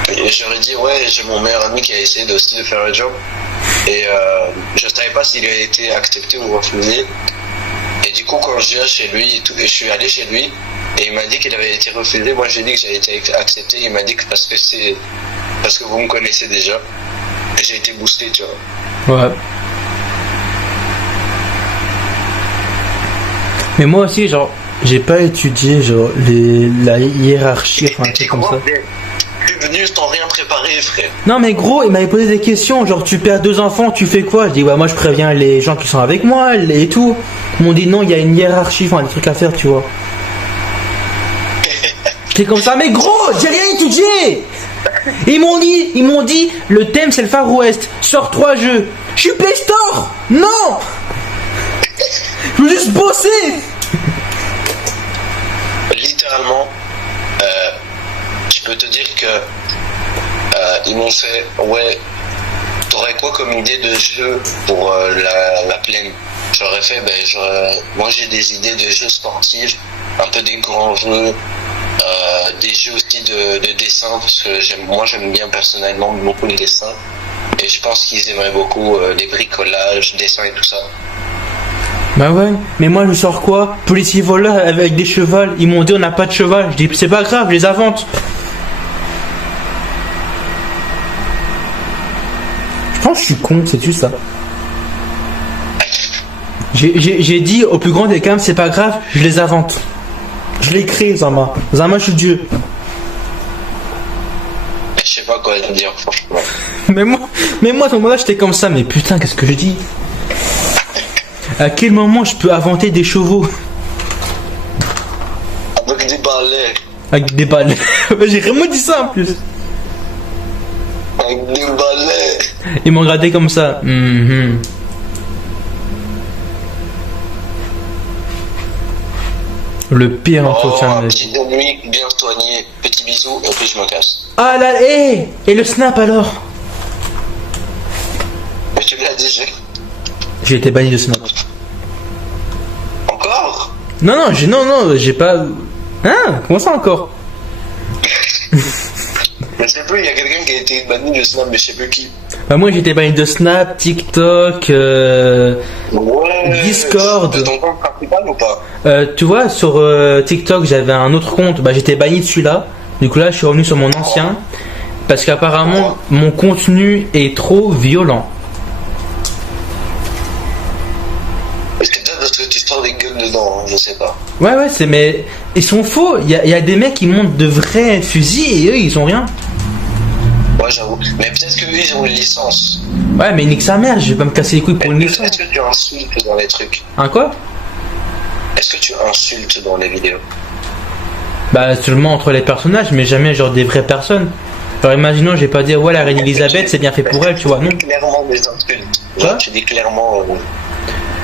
Et j'aurais dit, ouais, j'ai mon meilleur ami qui a essayé aussi de faire le job. Et je savais pas s'il a été accepté ou refusé. Et du coup, quand je viens chez lui, et je suis allé chez lui, et il m'a dit qu'il avait été refusé. Moi, j'ai dit que j'avais été accepté. Il m'a dit que parce que vous me connaissez déjà. Et j'ai été boosté, tu vois. Ouais. Mais moi aussi, genre, j'ai pas étudié genre la hiérarchie, enfin un truc comme ça. Je suis venu sans rien préparer, frère. Non mais gros, il m'avait posé des questions, genre tu perds 2 enfants, tu fais quoi? Je dis ouais, moi je préviens les gens qui sont avec moi et tout. Ils m'ont dit non, il y a une hiérarchie, enfin des trucs à faire, tu vois. J'étais comme ça, mais gros, j'ai rien étudié. Ils m'ont dit, le thème c'est le Far West, sors 3 jeux. Je suis Play Store. Non. Je veux juste bosser. Littéralement, je peux te dire que ils m'ont fait, ouais, t'aurais quoi comme idée de jeu pour la plaine? J'aurais fait, moi j'ai des idées de jeux sportifs, un peu des grands jeux, des jeux aussi de dessin, parce que j'aime bien personnellement beaucoup les dessins, et je pense qu'ils aimeraient beaucoup les bricolages, dessins et tout ça. Bah ouais, mais moi je sors quoi? Policier voleur avec des chevals. Ils m'ont dit on n'a pas de cheval. Je dis c'est pas grave, je les invente. Je pense que je suis con, c'est juste ça. J'ai dit au plus grand des camps, c'est pas grave, je les invente. Je les crée, Zama. Zama, je suis Dieu. Je sais pas quoi dire, franchement. mais moi à ce moment-là, j'étais comme ça. Mais putain, qu'est-ce que je dis? À quel moment je peux inventer des chevaux? Avec des balais. Avec des balles. J'ai vraiment dit ça en plus. Avec des balais. Ils m'ont regardé comme ça. Le pire entretien de ma vie. Petite nuit bien soignée. Petit bisou et puis je me casse. Ah là, hé. Et le snap alors? Mais tu l'as déjà. J'ai été banni de snap. Encore? Non, j'ai pas. Hein? Comment ça encore? Je sais plus, il y a quelqu'un qui a été banni de Snap, mais je sais plus qui. Bah, moi j'étais banni de Snap, TikTok, Ouais. Discord. De ton compte principal ou pas? Tu vois, sur TikTok, j'avais un autre compte. Bah, j'étais banni de celui-là. Du coup, là, je suis revenu sur mon ancien. Parce qu'apparemment, mon contenu est trop violent. Est-ce que t'as d'autres histoires des gueules dedans? Je sais pas. Ouais, mais ils sont faux. Il y a des mecs qui montent de vrais fusils et eux, ils ont rien. Ouais, j'avoue. Mais peut-être qu'eux, ils ont une licence. Ouais, mais nique sa mère, je vais pas me casser les couilles pour une licence. Est-ce que tu insultes dans les trucs? Hein, quoi? Est-ce que tu insultes dans les vidéos? Bah, seulement entre les personnages, mais jamais genre des vraies personnes. Genre, imaginons, je vais pas dire, ouais, la reine Elisabeth, c'est bien fait pour elle, tu vois, non? Tu dis clairement des insultes. Quoi? Genre, tu dis clairement.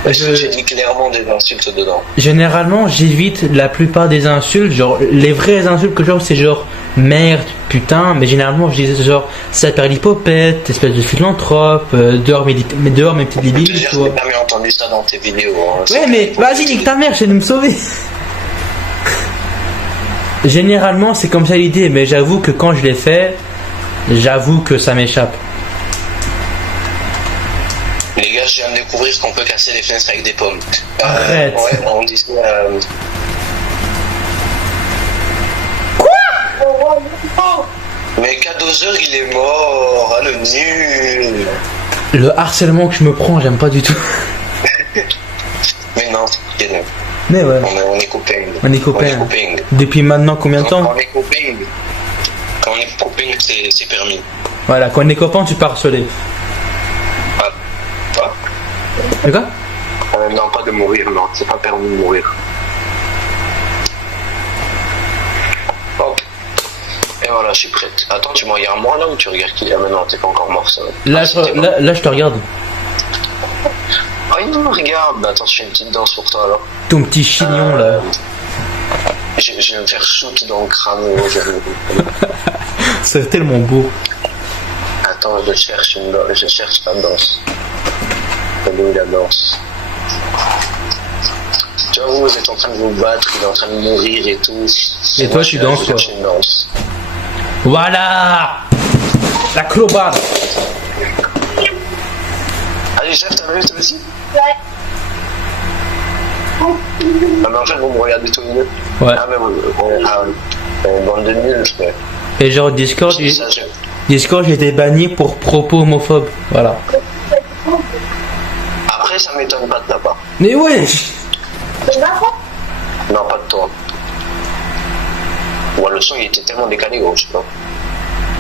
Tu dis clairement des insultes dedans. Généralement, j'évite la plupart des insultes. Genre, les vraies insultes que genre, c'est genre merde, putain. Mais généralement, je disais genre saperlipopette, espèce de philanthrope, dehors mes petites débiles, tu Je vois. n'ai jamais entendu ça dans tes vidéos. Hein. Ouais, mais vas-y, nique ta mère, j'essaie de me sauver. Généralement, c'est comme ça l'idée, mais j'avoue que quand je l'ai fait, j'avoue que ça m'échappe. Les gars, je viens de découvrir qu'on peut casser les fenêtres avec des pommes. Arrête. Ouais, on dit ça. Mais K2 il est mort. Ah, le nul. Le harcèlement que je me prends, j'aime pas du tout. Mais non, c'est bon. Mais ouais. On est copains. On est copains. Depuis maintenant combien de temps? Quand on est copains, c'est permis. Voilà, quand on est copains, tu peux harceler. Ah. Ah. De quoi? Non, pas de mourir, non, c'est pas permis de mourir. Hop. Et voilà, je suis prête. Attends, tu me regardes moi là ou tu regardes qui? Ah, mais non, t'es pas encore mort, ça. Là, je te regarde. Ah, il me regarde. Bah, attends, je fais une petite danse pour toi alors. Ton petit chignon là. Je vais me faire shoot dans le crâne aujourd'hui. C'est tellement beau. Attends, je cherche la danse. Elle est où la danse? Tu vois, vous êtes en train de vous battre, il est en train de mourir et tout. Et toi, tu danses quoi? Je danse. Voilà. La clobard. Allez, chef, t'as vu toi aussi? Ouais. Ah, mais en fait, vous me regardez tous les deux. Ouais. Ah, mais bande de nuls, je fais. Et genre Discord, Discord, j'ai été banni pour propos homophobes. Voilà. Après, ça m'étonne pas de ta part. Mais ouais. C'est ma faute. Non, pas de toi. Ouais, le son, il était tellement décalé, gros, je sais pas.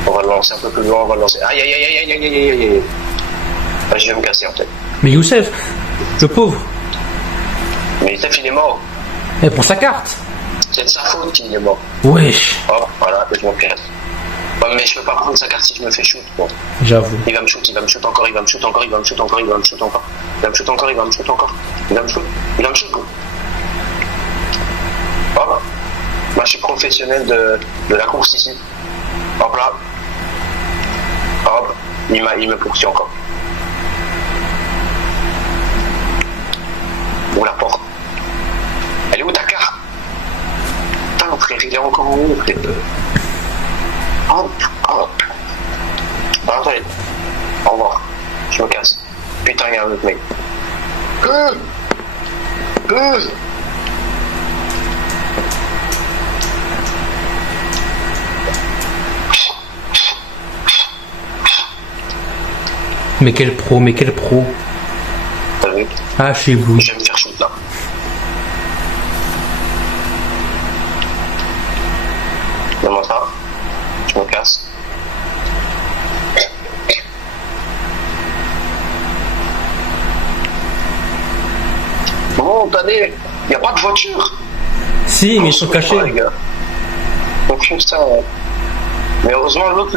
On va le lancer un peu plus loin, on va le lancer. Aïe, aïe, aïe, aïe, aïe, aïe, aïe, aïe. Ah, je vais me casser, en fait. Mais Youssef, le pauvre. Mais Youssef, il est mort. Et pour sa carte. C'est de sa faute qu'il est mort. Wesh. Hop, voilà, je me casse. Ouais, mais je peux pas prendre sa carte si je me fais shoot, bon. J'avoue. Il va me shoot encore, il va me shoot encore, il va me shoot encore, il va me shoot encore. Il va me shoot encore, il va me shoot encore. Il va me shoot, quoi. Hop. Moi, je suis professionnel de la course ici. Hop là. Hop. Il me poursuit encore. Où la porte? Elle est où ta carte? Putain, frère, il est encore en haut, frère. Hop, hop. Attendez. Au revoir. Je me casse. Putain, il y a un autre mec. Mais quel pro. T'as vu? Ah, je suis ébloui. Je vais me faire shoot là. Donne-moi ça. Je me casse. Bon, attendez, y a pas de voiture. Si, mais ils sont cachés. Les gars. Donc, putain. Mais heureusement, l'autre,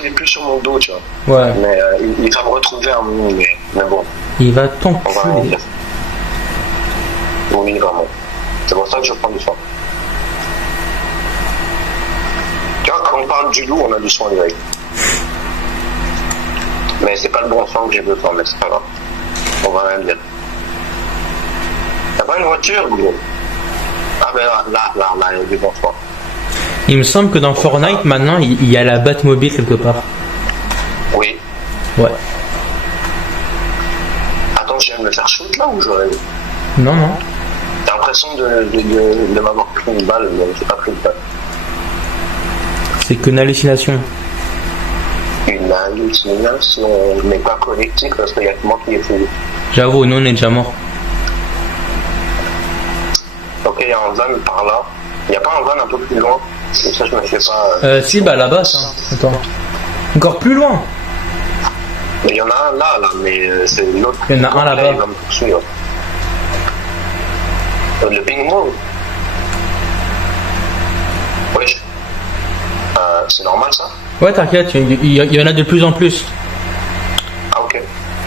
il est plus sur mon dos, tu vois. Ouais. Mais il va me retrouver un moment, mais bon. Il va On va rien t'enculer. dire. Oui, vraiment. C'est pour ça que je prends du soin. Tu vois, quand on parle du loup, on a du soin direct. Mais c'est pas le bon soin que j'ai besoin, mais c'est pas grave. On va rien dire. T'as pas une voiture, gros? Ah, mais là, il y a du bon choix. Il me semble que dans Fortnite, maintenant, il y a la Batmobile quelque part. Oui. Ouais. Attends, je viens de me faire shoot là ou j'aurais. Non, non. J'ai l'impression de m'avoir pris une balle, mais j'ai pas pris de balle. C'est qu'une hallucination. Une hallucination, mais pas collective parce qu'il y a que moi qui ai fait. J'avoue, nous on est déjà morts. Ok, il y a un van par là. Il n'y a pas un van un peu plus loin. Comme ça, je me fais pas. Si, bah là-bas, ça. Attends. Encore plus loin. Mais il y en a un là, mais c'est l'autre. Il y en a un là-bas. Il va me poursuivre. Le ping-pong. Wesh. C'est normal ça? Ouais, t'inquiète, il y en a de plus en plus. Ah, ok.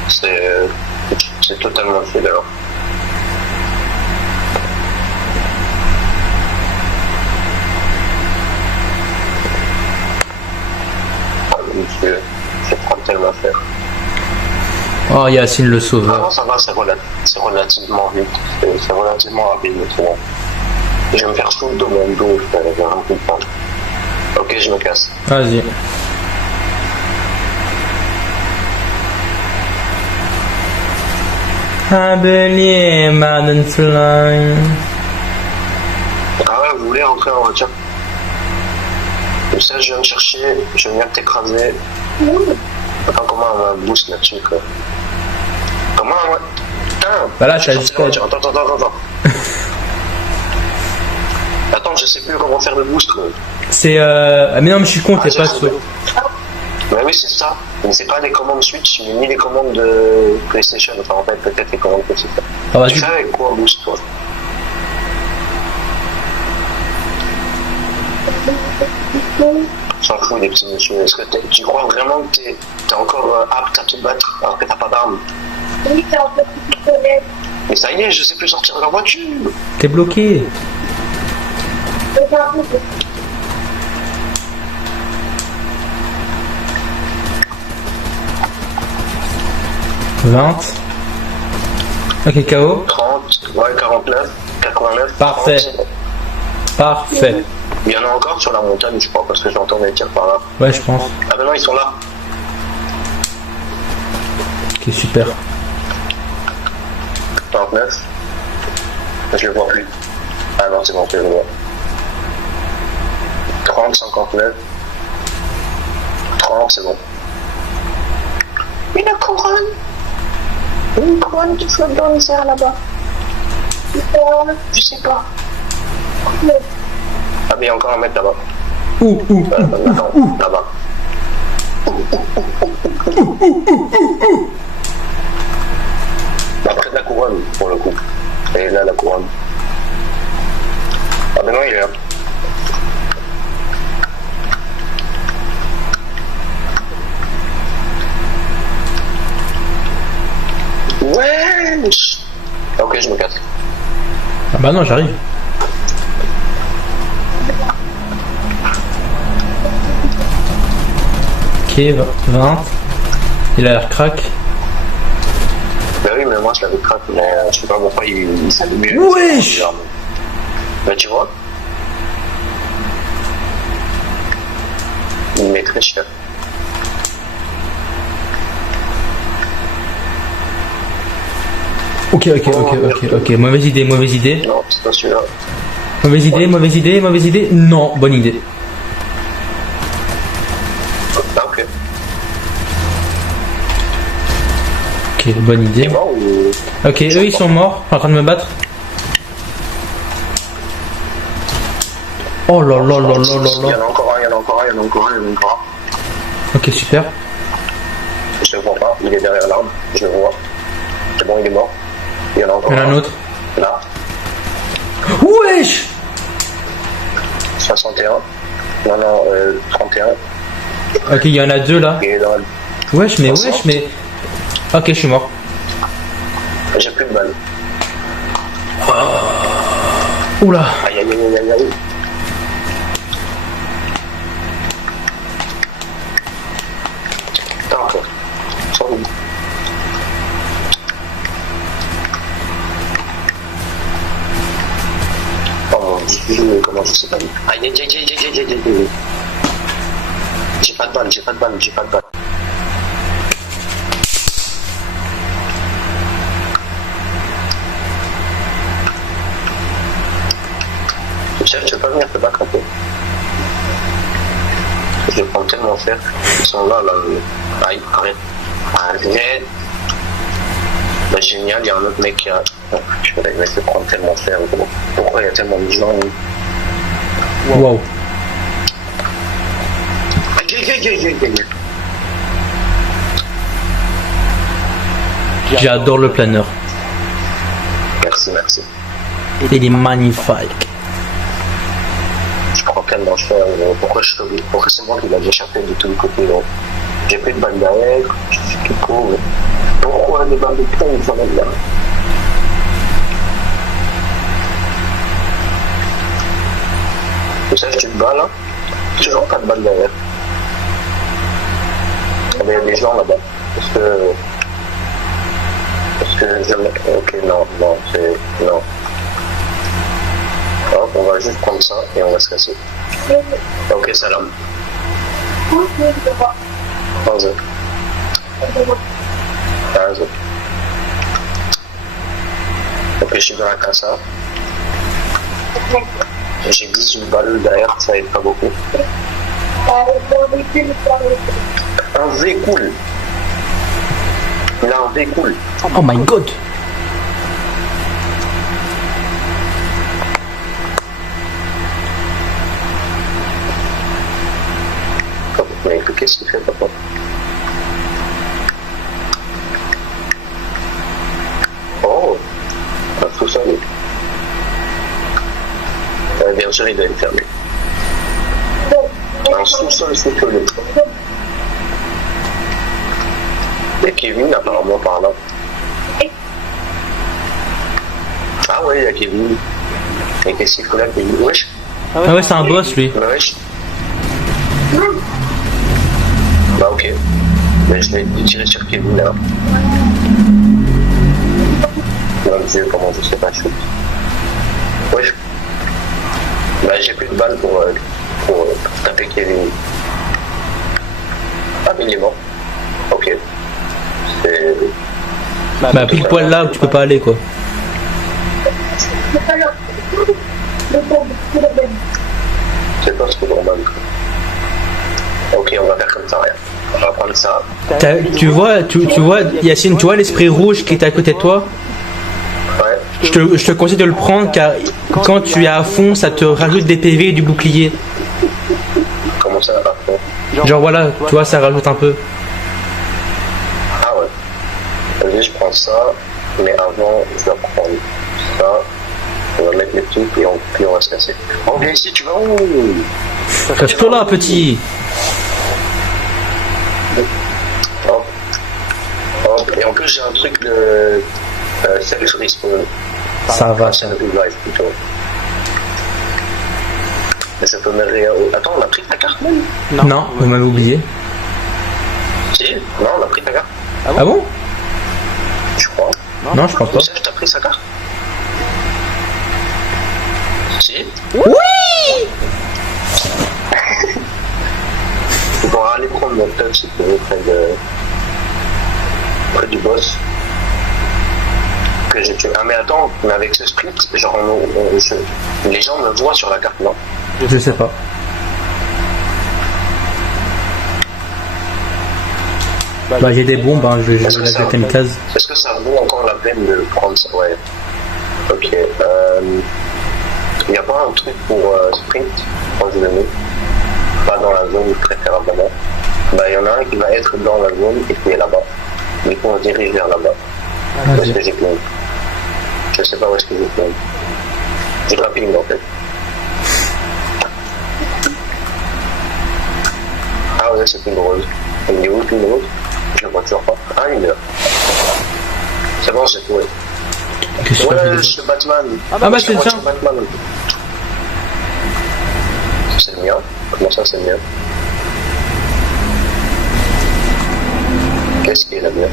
C'est totalement fait alors. Monsieur, je prends tellement faire. Oh, Yacine le Ah sauveur. non, ça va, c'est relativement vite. C'est relativement rapide, mais c'est bon. Je vais me faire foutre dans mon dos, je vais rien comprendre. Ok, je me casse. Vas-y. I believe Madden Fly. Ah ouais, vous voulez rentrer en voiture? Comme ça, je viens te chercher, je viens t'écraser. Attends, comment on va boost là-dessus, quoi? Comment on va... Putain! Bah là, t'as je juste... Attends. Attends, je sais plus comment faire le boost, quoi. C'est mais non, mais je suis con, t'es pas c'est- sûr. Bah oui, c'est ça. Mais c'est pas les commandes Switch, ni les commandes de PlayStation. Enfin, en fait, peut-être les commandes PlayStation. Ah, vas-y. Tu fais avec quoi un boost, toi? S'en fout des petits messieurs. Est-ce que tu crois vraiment que t'es encore apte à te battre alors que t'as pas d'armes? Oui, c'est un peu plus collègue. Mais ça y est, je sais plus sortir de la voiture. T'es bloqué. C'est un peu plus. 20. Ok, KO. 30, ouais, 49, 89. Parfait. 30. Parfait. Il y en a encore sur la montagne, je crois, parce que j'entends des tirs par là. Ouais, je pense. Ah ben non, ils sont là. Ok, super. 49. Je le vois plus. Ah non, c'est bon, je le vois. 30, 59. 30, c'est bon. Une couronne. Une couronne qui flotte dans les airs là-bas. Je sais pas. Ah mais il y a encore un mec là-bas. Attends, là-bas. Bah, près de la couronne, pour le coup. Et là, la couronne. Ah ben non, il est là. Wesh. Ok, je me casse. Ah bah non, j'arrive. Ok, 20. Il a l'air crack. Bah oui, mais moi je l'avais craqué, mais je sais pas pourquoi il s'allumait. Wesh. Bah tu vois. Il met très cher. Ok, mauvaise idée. Non, c'est pas celui-là. Mauvaise idée. Non, bonne idée. Ah ok. Ok, bonne Il est idée. mort ou... Ok, eux ils sont morts, en train de me battre. Oh là là là là là Il y en là. a encore un. Ok, super. Je le vois pas, il est derrière l'arbre, je le vois. C'est bon, il est mort. Il y en a encore Il y en a un autre. Là, Wesh. 61. Non, 31. Ok, il y en a deux là. Il est dans le... Wesh, mais. Ok, je suis mort. J'ai plus de balles. Oula. Aïe, aïe, aïe, aïe, aïe. Attends, encore. Sans doute. Oh plus jouer, comment je sais pas. Aïe, aïe, aïe, aïe, aïe, aïe, aïe, aïe. J'ai pas de balle, j'ai pas de balle, j'ai pas de balle. Chef, tu veux pas venir te battre un peu? Je vais prendre tellement cher. Ils sont là, là. Aïe, arrête. Arrête. Bah, génial, il y a un autre mec qui a. Je vais le prendre tellement cher. Pourquoi il y a tellement de gens? Wow. Aïe, aïe, aïe, aïe, aïe, aïe. J'adore le planeur. Merci, merci. Il est magnifique. Je prends tellement cher. Pourquoi c'est moi qui l'ai échappé de tous les côtés? J'ai pris de balles derrière. Je suis tout pauvre. Pourquoi les balles de plomb ils s'en mettent là? Tu sais, j'ai une balle, hein? Toujours pas de balle derrière. Il y a des gens là-bas. Parce que je me... Ok, non, c'est... Non. Hop, on va juste prendre ça et on va se casser. Ok, salam. 11. 15. Ok, je suis dans la casa. J'ai 18 balles derrière, ça aide pas beaucoup. Un véhicule. Il a un véhicule. Oh my god. Mais qu'est-ce qu'il fait, papa? Oh, tout ça, oui. Bien sûr, il doit être fermé. Un sous-sol sous-collé. Et Kevin, apparemment, par là. Ah ouais, il y a Kevin. Et qu'est-ce qu'il faut là, Kevin? Wesh. Ah ouais, c'est un boss lui. Wesh. Bah ok. Mais je vais tirer sur Kevin là. Mon Dieu, comment je sais pas shoot. Wesh. Bah j'ai plus de balles pour taper Kevin. Ah mais il est mort. Ok. C'est... Bah pile poil là où tu peux pas aller quoi. C'est pas ce que normal. Ok, on va faire comme ça, rien. On va prendre ça. Tu vois, Yacine, tu vois l'esprit rouge qui est à côté de toi? Ouais. Je te conseille de le prendre car quand tu es à fond, ça te rajoute des PV et du bouclier. Comment ça va fond? Genre voilà, tu vois, ça rajoute un peu. Ah ouais. Vas-y, je prends ça, mais avant, je dois prendre ça. On va mettre les trucs et puis on va se casser. Oh, viens ici, tu vas où? Cache-toi là, petit. Hop. Hop. Et en plus, j'ai un truc de self-respawn. Ça va. C'est un revive plutôt. Mais ça peut m'aider. Attends, on a pris ta carte même? Non, vous m'avez oublié. Si? Non, on a pris ta carte. Ah bon? Je crois. Non, je pense pas. Youssef, t'as pris sa carte? Si? Oui! On va aller prendre mon tel si tu veux près du boss. Que j'ai tué. Ah mais attends, mais avec ce script, genre les gens me voient sur la carte, non? Je sais pas. Bah j'ai des bombes, hein, je vais Est-ce que la ça mettre une case. Est-ce que ça vaut encore la peine de prendre ça? Ouais. Ok. Il n'y a pas un truc pour sprint proche de nous? Pas dans la zone préférablement. Bah il y en a un qui va être dans la zone et qui est là-bas. Du coup on se dirige vers là-bas. Où est-ce que j'ai plein? Je sais pas où est-ce que j'ai plein. J'ai rapide en fait. Ah ouais, c'est une rose. Il est où une rose? Je le vois toujours pas. Ah il est là. C'est bon, c'est trouvé. Qu'est-ce que Ouais, tu je suis Batman. Ah bah c'est moi, ça. je suis Batman. C'est le mien. Comment ça c'est le mien? Qu'est-ce qui est la mienne?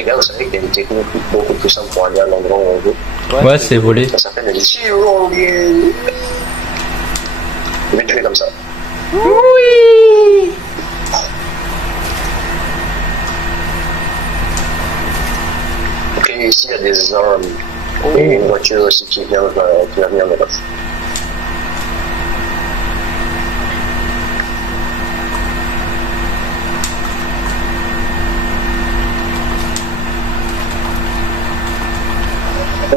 Les gars, vous savez qu'il y a une technique beaucoup plus simple pour aller à l'endroit où on veut. Ouais, c'est volé. Ça s'appelle le cheerleading. Je vais tuer comme ça. Oui. Ok, ici il y a des armes. Et une voiture aussi qui va venir de là.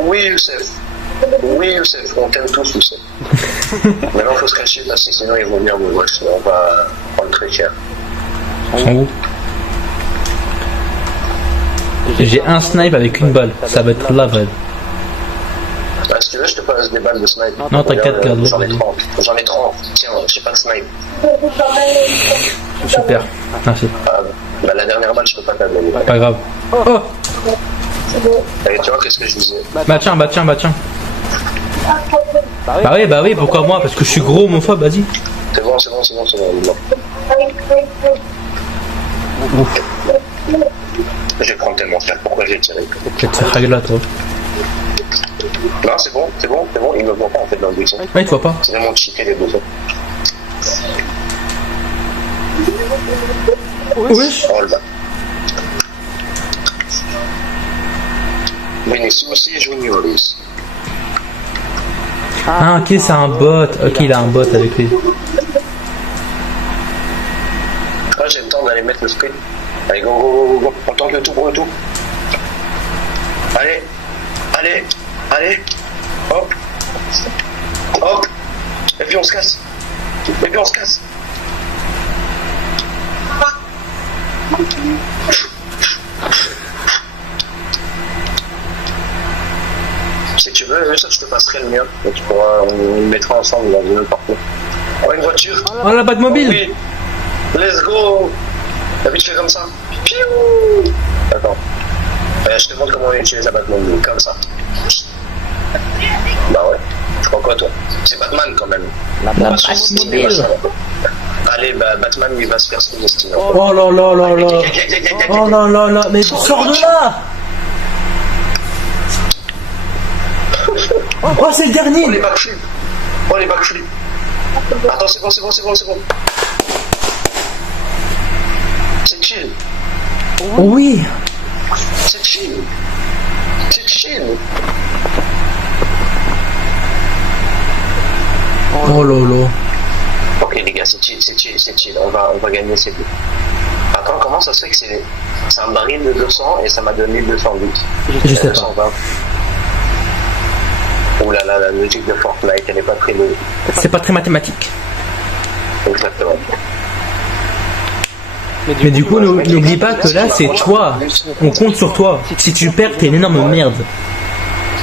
Oui, Youssef. Oui, Youssef. On t'aime tous, Youssef. Maintenant, il faut se cacher parce que sinon, ils vont venir me voir. On va prendre très cher. Où? J'ai un snipe avec une balle. Ça va être la vraie. Bah, si tu veux, je te passe des balles de snipe. Non, t'inquiète, garde-le. J'en ai 30. J'en ai 30. Tiens, j'ai pas de snipe. Super. Merci. Bah, la dernière balle, je peux pas te la donner. Pas grave. Oh. Et tu vois, qu'est-ce que je disais? Bah tiens. Bah oui, pourquoi moi? Parce que je suis gros, homophobe, vas-y. C'est bon. Je vais prendre tellement cher. Pourquoi j'ai tiré? Tu te fais là, toi. Non, c'est bon. Il me voit pas en fait dans le buisson. Ouais, tu vois pas. C'est vraiment cheaté les deux. Oui. Oh là. Vinicius Junior ici. Ah, ok, c'est un bot. Ok, il a un bot avec lui. Ah, j'ai le temps d'aller mettre le sprint. Allez, go. On tente le tout pour le tout. Allez. Hop. Et puis on se casse. Si tu veux, ça je te passerai le mien. Et on le mettra ensemble dans une autre partie. Oh, une voiture. Oh, la bague mobile. Oui. Let's go. T'as vu, tu fais comme ça. Piou. Attends. Je te montre comment on utilise la bague mobile. Comme ça. Bah ouais. Tu crois quoi, toi? C'est Batman quand même. La bague mobile. Allez, bah, Batman, il va se faire son destin. Oh là. Oh là. Mais sors de là. Oh, c'est le dernier. Oh, les backflips. Attends, c'est bon. C'est chill. Oui. C'est chill. Oh là. Ok les gars, c'est chill. On va gagner ces deux. Attends, comment ça se fait que c'est un baril de 200 et ça m'a donné 208? Je sais pas. 220. Ouh là là, la logique de Fortnite, elle est pas très logique. C'est pas très mathématique. Exactement. Mais du coup, n'oublie pas que là, c'est toi. On compte sur toi. Si tu perds, t'es une énorme merde.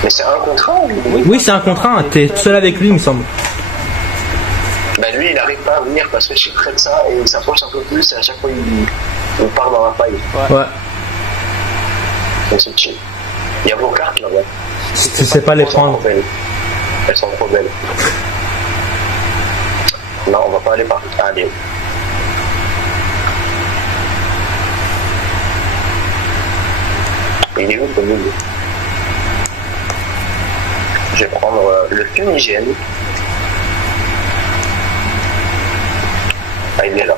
Mais c'est un contre un. Oui, c'est un contre un. T'es seul avec lui, il me semble. Bah lui, il arrive pas à venir parce que je suis près de ça et il s'approche un peu plus et à chaque fois, il part dans la paille. Ouais. Donc c'est chill. Il y a vos cartes là-bas. Tu sais pas les prendre. Elles sont trop belles. Non, on va pas aller par... Allez. Il est où le milieu? Je vais prendre le fumigène. Ah, il est là.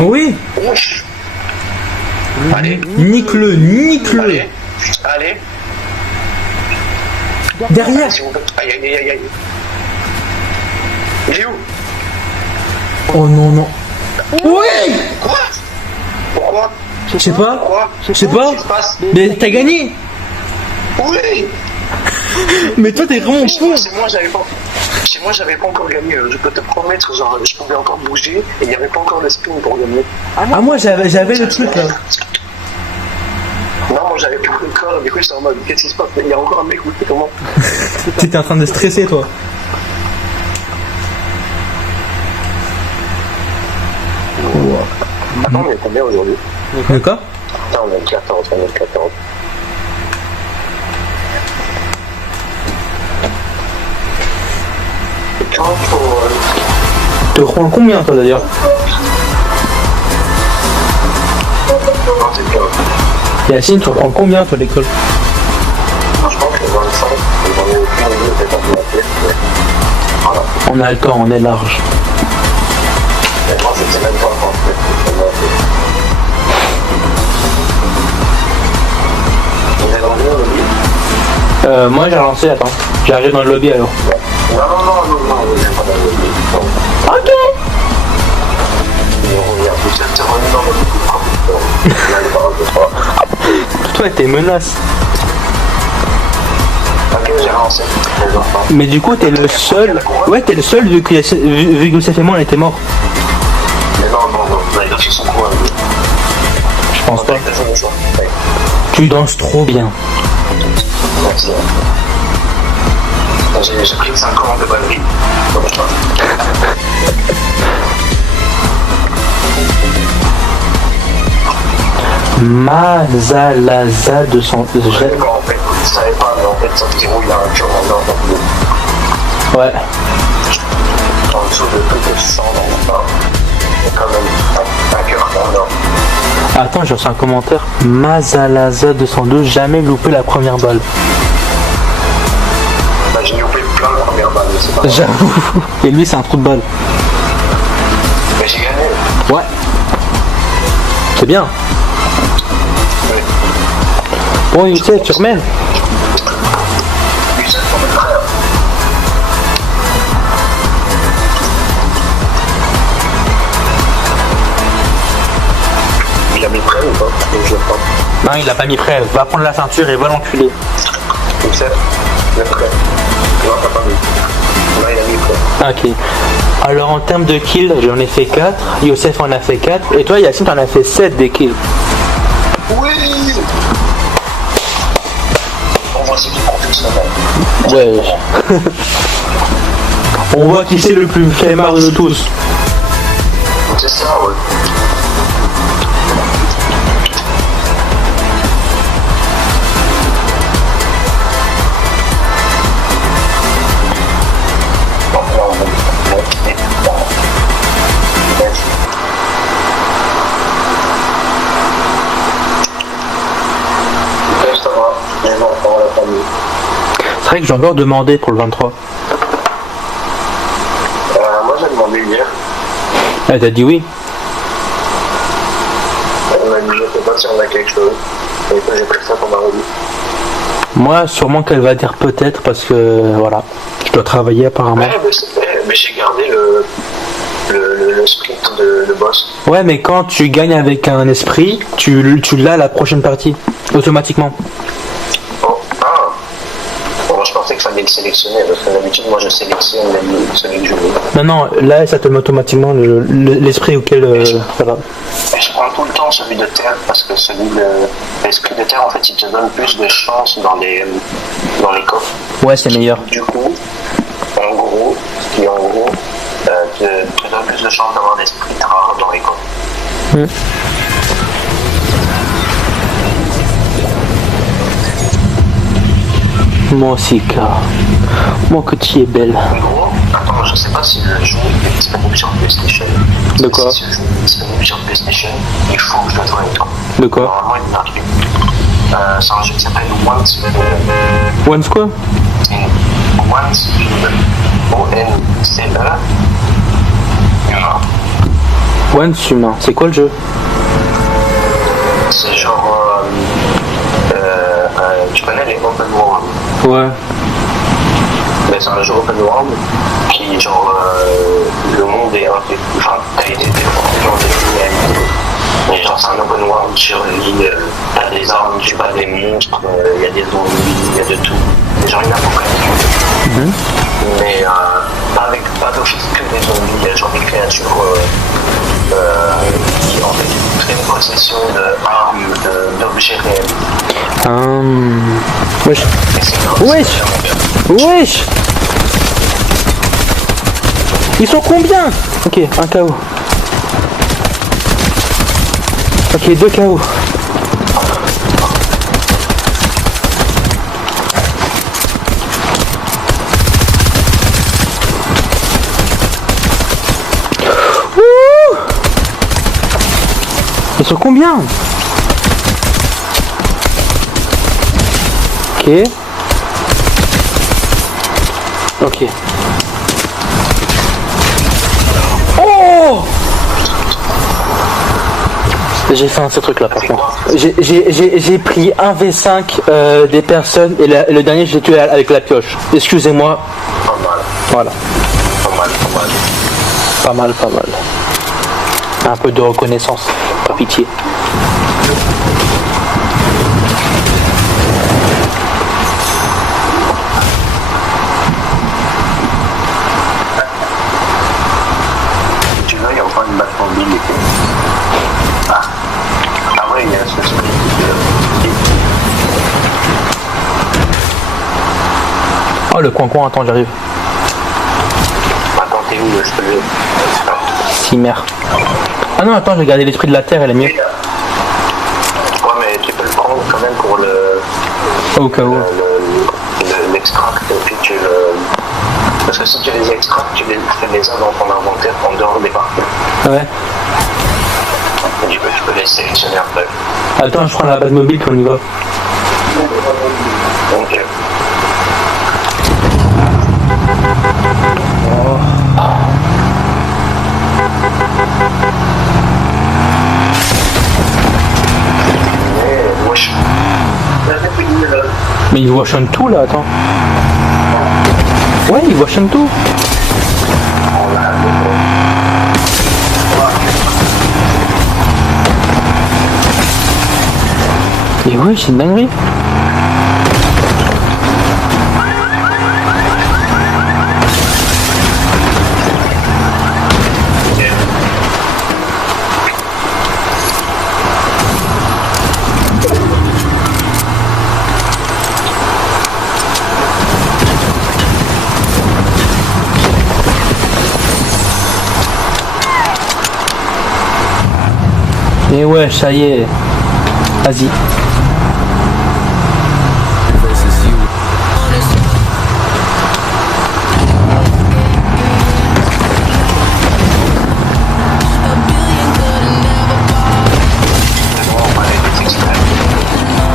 Oui. Ouf. Allez. Nique-le. Allez. Derrière. Aïe. Il est où? Oh non. Oui. Quoi? Pourquoi? Je sais pas. Pourquoi? Je sais pas. Qu'est-ce qui se passe? Mais t'as gagné. Oui. Mais toi, t'es vraiment fou. Chez moi, j'avais pas encore gagné. Je peux te promettre, genre, je pouvais encore bouger et il n'y avait pas encore de spin pour gagner. Ah, moi, j'avais le truc là. Non, moi, j'avais plus le corps. Du coup, j'étais en mode, qu'est-ce qui se passe? Il y a encore un mec ou comment? T'étais en train de stresser, toi. Attends, on est combien aujourd'hui? De quoi? Attends, on est 14. Tu prends combien, toi, d'ailleurs? Yacine, tu reprends combien toi l'école? Je pense que 25, j'en ai aucune idée, peut-être un peu la tête, mais voilà. On a le temps, on est large. Mais moi, je sais même pas quand vous êtes dans le lobby? Moi j'ai relancé, attends. J'arrive dans le lobby alors. Non, vous n'êtes pas dans le lobby. Ok. Et on revient, vous êtes revenu dans le lobby. N'allez pas un peu trop. Toi t'es menace. Ok, j'ai relancé. Mais du coup t'es le seul. Ouais t'es le seul vu que Youssef et moi on était morts. Mais non, les gars, ils sont quoi? Je pense pas. Ouais. Tu danses trop bien. Merci. J'ai pris 5 commandes de bonne vie. Mazalaza 200. En fait, vous ne savez pas, mais en fait, ça petit roux, il y a un cœur en or dans le Ouais. en dessous de tout le sang dans le pain. Il y a quand même un cœur en or. Attends, j'ai reçu un commentaire. Mazalaza 202, jamais loupé la première balle. Bah, j'ai loupé plein de premières balles, mais c'est pas grave. J'avoue. Et lui c'est un trou de balle. Mais j'ai gagné. Ouais. C'est bien. Oui. Bon Youssef, tu remets. Lucette, ton frère. Il a mis prêt ou pas? Je le prends. Non, il a pas mis prêt. Va prendre la ceinture et va l'enculer. Lucette, le prêt. Non, t'as pas mis. Là, il a mis prêt. Ok. Alors en termes de kills, j'en ai fait 4. Youssef en a fait 4. Et toi Yacine, t'en as fait 7 des kills. Oui! On voit ce qui professionnel. Ouais. On voit qui c'est le plus flemmard de tous. C'est ça, ouais. C'est vrai que j'ai encore demandé pour le 23. Moi j'ai demandé hier. Elle t'a dit oui. Elle m'a dit je sais pas si on a quelque chose. Et puis j'ai pris ça pour ma revue. Moi, sûrement qu'elle va dire peut-être parce que voilà, je dois travailler apparemment. Mais j'ai gardé le sprint de boss. Ouais, mais quand tu gagnes avec un esprit, tu l'as la prochaine partie, automatiquement. Oh, ah. Bon, je pensais que ça allait le sélectionner, parce que d'habitude, moi je sélectionne celui que je veux. Non, là, ça te met automatiquement l'esprit auquel. Voilà. Et je prends tout le temps celui de terre, parce que l'esprit de terre, en fait, il te donne plus de chance dans les coffres. Ouais, c'est meilleur. Du coup, en gros, te donne plus de chance d'avoir l'esprit rare dans les coffres. Moi aussi, car moi que tu es belle. En gros, attends, je sais pas si le jeu est disponible sur PlayStation. De quoi? Si le jeu est disponible sur PlayStation, il faut que je le joue avec toi. De quoi? Normalement, il est gratuit. C'est un jeu qui s'appelle Once Once quoi? Once O-N-C-E Humain. Once humain. C'est quoi le jeu? C'est genre. Tu connais les open world? Ouais. Mais c'est un jeu open world qui, genre, le monde est un peu. Enfin, a été développé. Mais genre, c'est un open world sur une île, t'as des armes, tu bats des monstres, il y a des zombies, il y a de tout. Des gens, il y a beaucoup de tout. Mais pas d'office que des zombies, il y a genre des créatures qui en fait prennent possession d'armes, d'objets réels. Wesh. Wesh. Wesh. Ils sont combien? Ok, un KO. Ok, 2 KO. Ils sont combien? Ok. Ok. Oh! J'ai fait un de ces trucs là par contre. J'ai pris un V5 des personnes et le dernier je l'ai tué avec la pioche. Excusez-moi. Pas mal. Voilà. Pas mal, pas mal. Pas mal, pas mal. Un peu de reconnaissance. Pas pitié. Tu vois, il y a encore une batte mobile et tout. Ah ouais, il y a un souci. Oh le coin, attends, j'arrive. Attends, t'es où? Je te le... Si merde. Ah non, attends, j'ai gardé l'esprit de la terre, elle est mieux. Ouais, mais tu peux le prendre quand même pour le... Au cas où. L'extract, puis tu le... Parce que si tu les extractes, tu les fais les uns dans ton inventaire en dehors des parties. Ouais. Et tu peux les sélectionner après. Attends, je prends la base mobile qu'on y va. Ok. Wesh. Mais il washon tout là, attends. Ouais, il washon tout. Et ouais, c'est une dinguerie. Et ouais, ça y est. Vas-y.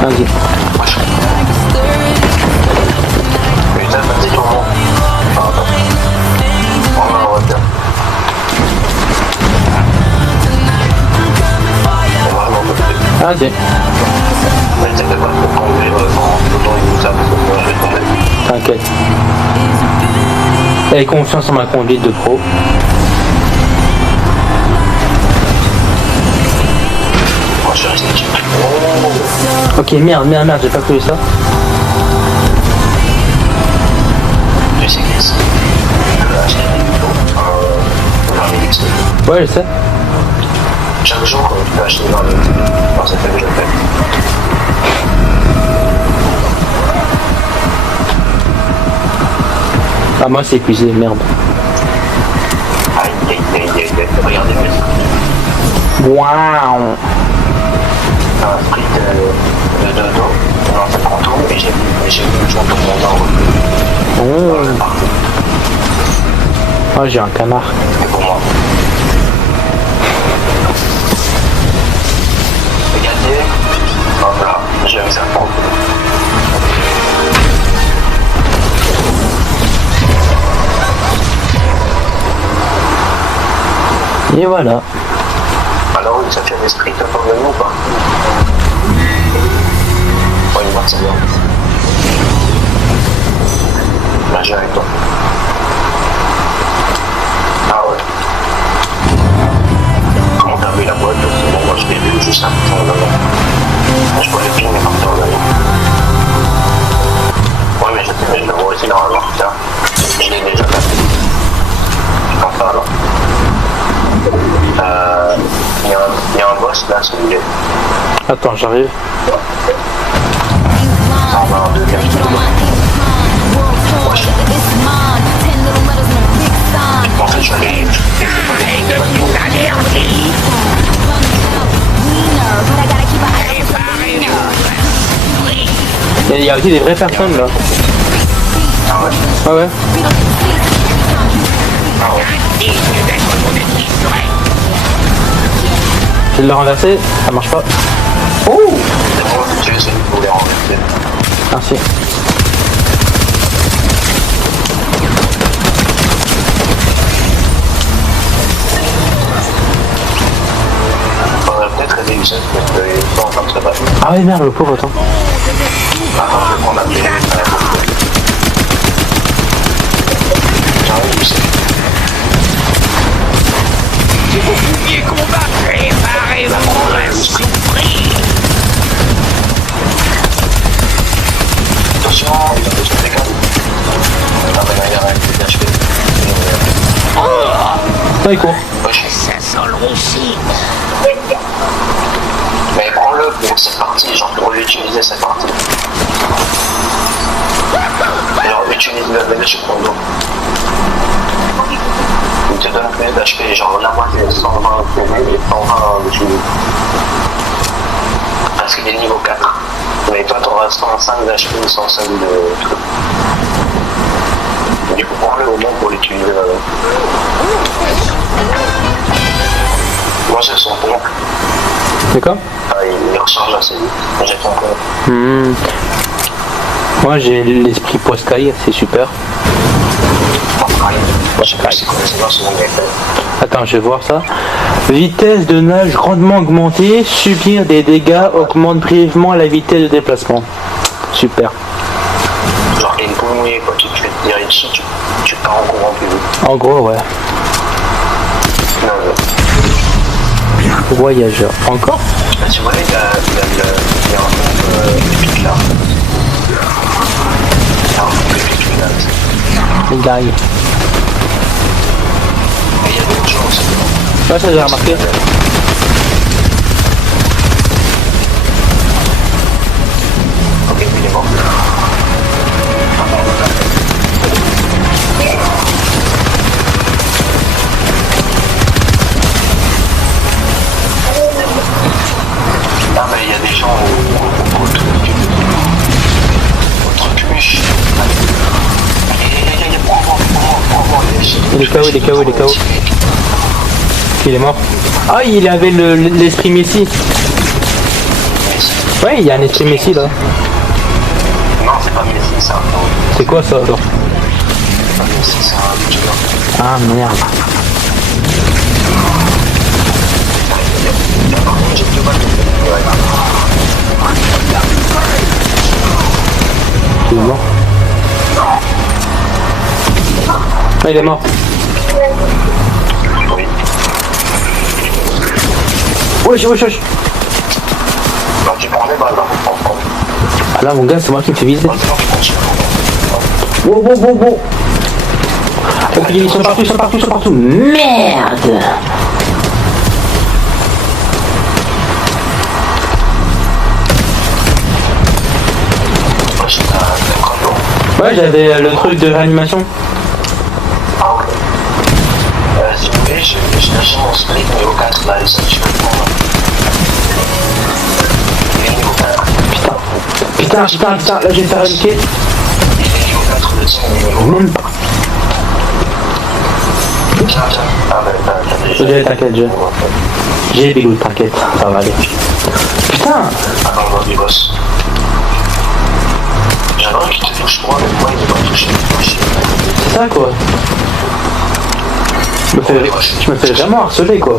Vas-y. Putain, vas-y, tout le monde. Pardon. On a un voiture. Vas-y. Mais t'inquiète pas, faut conduire quand le temps il nous a, parce que moi je vais tomber. T'inquiète. Aie confiance en ma conduite de pro. Moi je suis resté ici. Ok, merde, j'ai pas prévu ça. Tu sais que c'est... Je vais acheter un 20 000 XP. Ouais, je sais. Chaque jour, tu peux acheter 20 000 XP. Alors ça fait que je le fais. Ah, moi c'est épuisé, merde. Aïe, regardez, Waouh. un sprint de dodo. On en fait 30 tours et j'ai vu le jour de mon ordre. Oh. Ah, j'ai un canard. C'est pour moi. Regardez. Hop là, j'ai un serpent. Et voilà. Alors, ça fait des sprints autour de nous ou pas? Ouais, moi c'est bien. Là, j'ai avec toi. Ah ouais. Comment t'as vu la boîte? Bon, moi je l'ai vu juste un peu en avant. Je vois les pings partir en avant. Ouais, mais je sais, mais je le vois aussi normalement. Tiens, je l'ai déjà fait. Je pense pas alors. Il y a un boss là, celui-là. Attends, j'arrive. Ça en va un deuxième. En fait, je l'ai. Il y a aussi des vraies personnes là. Ah ouais. Ah ouais. Ah ouais. Je vais le renverser, ça marche pas. Oh! C'est bon. Je vais essayer de vous les renverser. Merci. Faudrait peut-être aider Youssef parce qu'il est pas en train de se battre. Ah ouais, merde, le pauvre, attends. Attends, je vais prendre un pied. J'arrive, Youssef. Si vous pouviez combattre, préparez-vous à souffrir. Attention, il va se décaler. Ah mais là, il y a rien qui est achevé. Ah, il court. Ça sent le roussi. Mais prends-le pour cette partie, genre pour l'utiliser cette partie. Genre utilise la VD sur ton dos. Il te donne plus d'HP, genre la moitié 120 PV et 120 d'utilité. Parce qu'il est niveau 4. Mais toi t'auras 105 d'HP et 105 de trucs. Du coup prends-le au moins pour l'utiliser. Moi j'ai son pompe. D'accord. Ah, il recharge assez vite. J'ai ton pompe. Moi, j'ai l'esprit Poskai, c'est super. Je sais pas si c'est dans son gameplay. Attends, je vais voir ça. Vitesse de nage grandement augmentée. Subir des dégâts augmente brièvement la vitesse de déplacement. Super. Genre, il y a une poule mouillée, quoi. Tu te fais tirer dessus, tu pars en courant plus vite. En gros, ouais. Non, Voyageur. Encore? bah, tu vois, il y a un pompe épique là. Il y a un pompe épique là. Il arrive. Mais il y a d'autres choses. Ouais, ça j'ai remarqué. Ok, il est mort. Ah, mais il y a des gens au truc. Il est KO, il est KO, il est KO. Il est mort. Ah, il avait l'esprit Messi. Ouais, il y a un esprit Messi là. Non, c'est pas Messi, c'est un autre. C'est quoi ça alors? C'est pas Messi, c'est un youtubeur. Ah merde. Par contre, j'ai deux balles de Il est mort. Ah, il est mort. Oui. Wesh, wesh, wesh. Bah, tu prends les balles, là, pour prendre. Ah là, mon gars, c'est moi qui me fais viser. Maintenant, tu continues. Wow, wow, wow, wow. Ok, ils sont partout, ils sont partout, ils sont partout. Merde. Ouais, j'avais le truc de réanimation. Ah, ok. Si vous voulez, je lâche mon split niveau 4 là, et ça, tu peux le prendre. Il est niveau 4. Putain, là je vais faire une quête. Il est niveau 4 de son niveau. Même pas. Tiens. Ah, bah, t'as déjà. T'inquiète, j'ai des loups, t'inquiète, ça va aller. Putain. Attends, on va du boss. J'adore qu'il te touche moi, mais moi il ne va pas toucher. C'est ça quoi. Je me fais vraiment harceler quoi.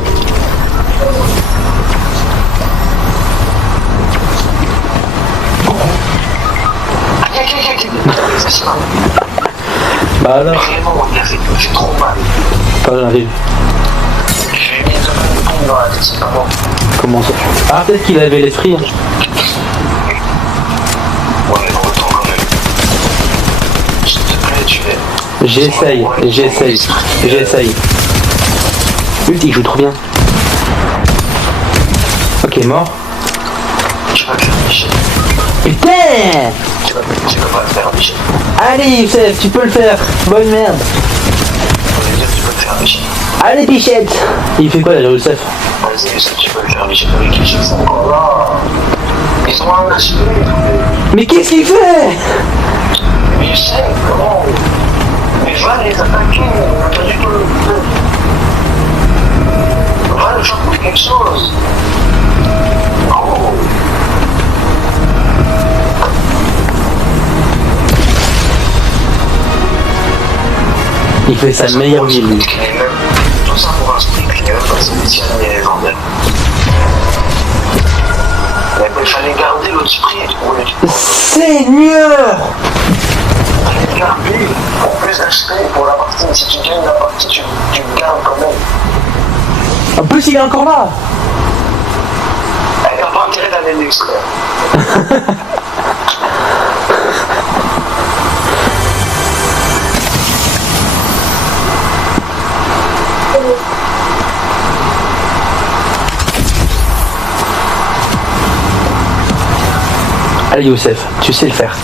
Bah alors. Vraiment, j'ai trop mal. Pas j'arrive. J'ai mis une pompe dans la tête, c'est pas bon. Comment ça? Ah peut-être qu'il avait l'esprit. Hein. Ouais, mais autant quand même. S'il te plaît, tu es. J'essaye. Putain, il joue trop bien. Ok, mort. Tu vas le faire, Michel. Putain. Tu vas pas le faire, Michel. Allez Youssef, tu peux le faire. Bonne merde. On va dire que tu peux le faire, Michel. Allez Pichette. Il fait quoi là Youssef? Vas-y, Youssef, tu peux le faire, Michel. Avec qui sont encore là. Ils ont un lâché. Mais qu'est-ce qu'il fait? Michel, comment? Mais va les attaquer, pas du tout. Va le faire pour quelque chose. Oh. Il fait sa meilleure vie, lui. Tout ça pour un sprint qui n'est même pas spécial ni légendaire. Mais il fallait garder l'autre sprint pour les... Seigneur! Garder pour plus d'acheter pour la partie. Si tu gagnes la partie, tu gardes quand même. En plus, il est encore là! Elle n'a pas intérêt d'aller l'extraire. Allez, Youssef, tu sais le faire.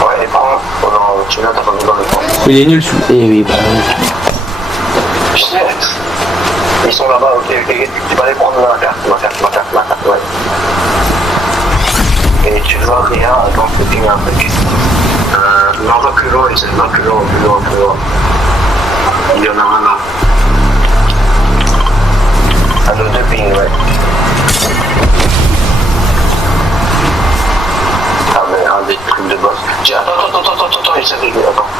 Ouais, et prends. Oh non, tu viens t'attendre dans le temps. Il est nul sous. Eh oui, bah oui. Ils sont là-bas, ok. Tu vas les prendre ma carte, ouais. Et tu vois rien, attends, faut qu'il y ait un truc. Non, va plus loin, il va plus loin. Il y en a un là. Un de deux pings, ouais. Ah, mais un des trucs de boss. Attends, il s'est réglé, attends.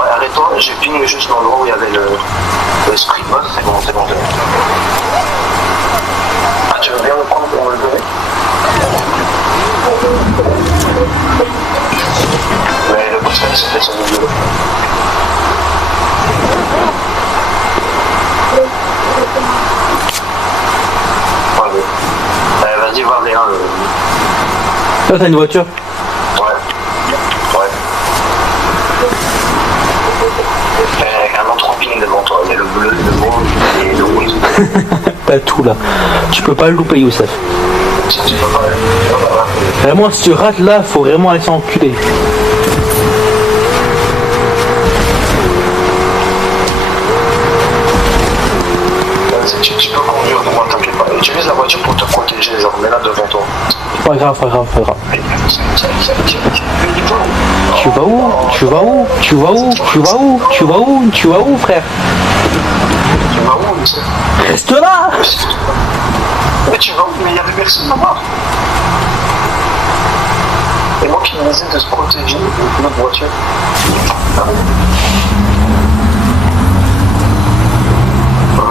Ouais, arrête-toi, j'ai pingé juste dans l'endroit où il y avait le street boss, c'est bon. Ah, tu veux bien le prendre pour me le donner? Mais le boss, c'était son vidéo. Vas-y, voir les 1. Toi, t'as une voiture? Ouais. Avec un autre ping devant toi. Il y a le bleu, le rouge et le rouge. T'as tout là. Tu peux pas le louper, Youssef. Si tu peux pas. Vraiment, si tu rates là, faut vraiment aller s'enculer. Tu peux conduire, moi t'inquiète pas. Utilise la voiture pour te protéger, genre mets-la devant toi. Pas grave. Tu vas où, frère? Tu vas où, monsieur? Reste là! Mais tu vas où? Mais il y avait personne là-bas. Et moi qui me disais de se protéger de notre voiture.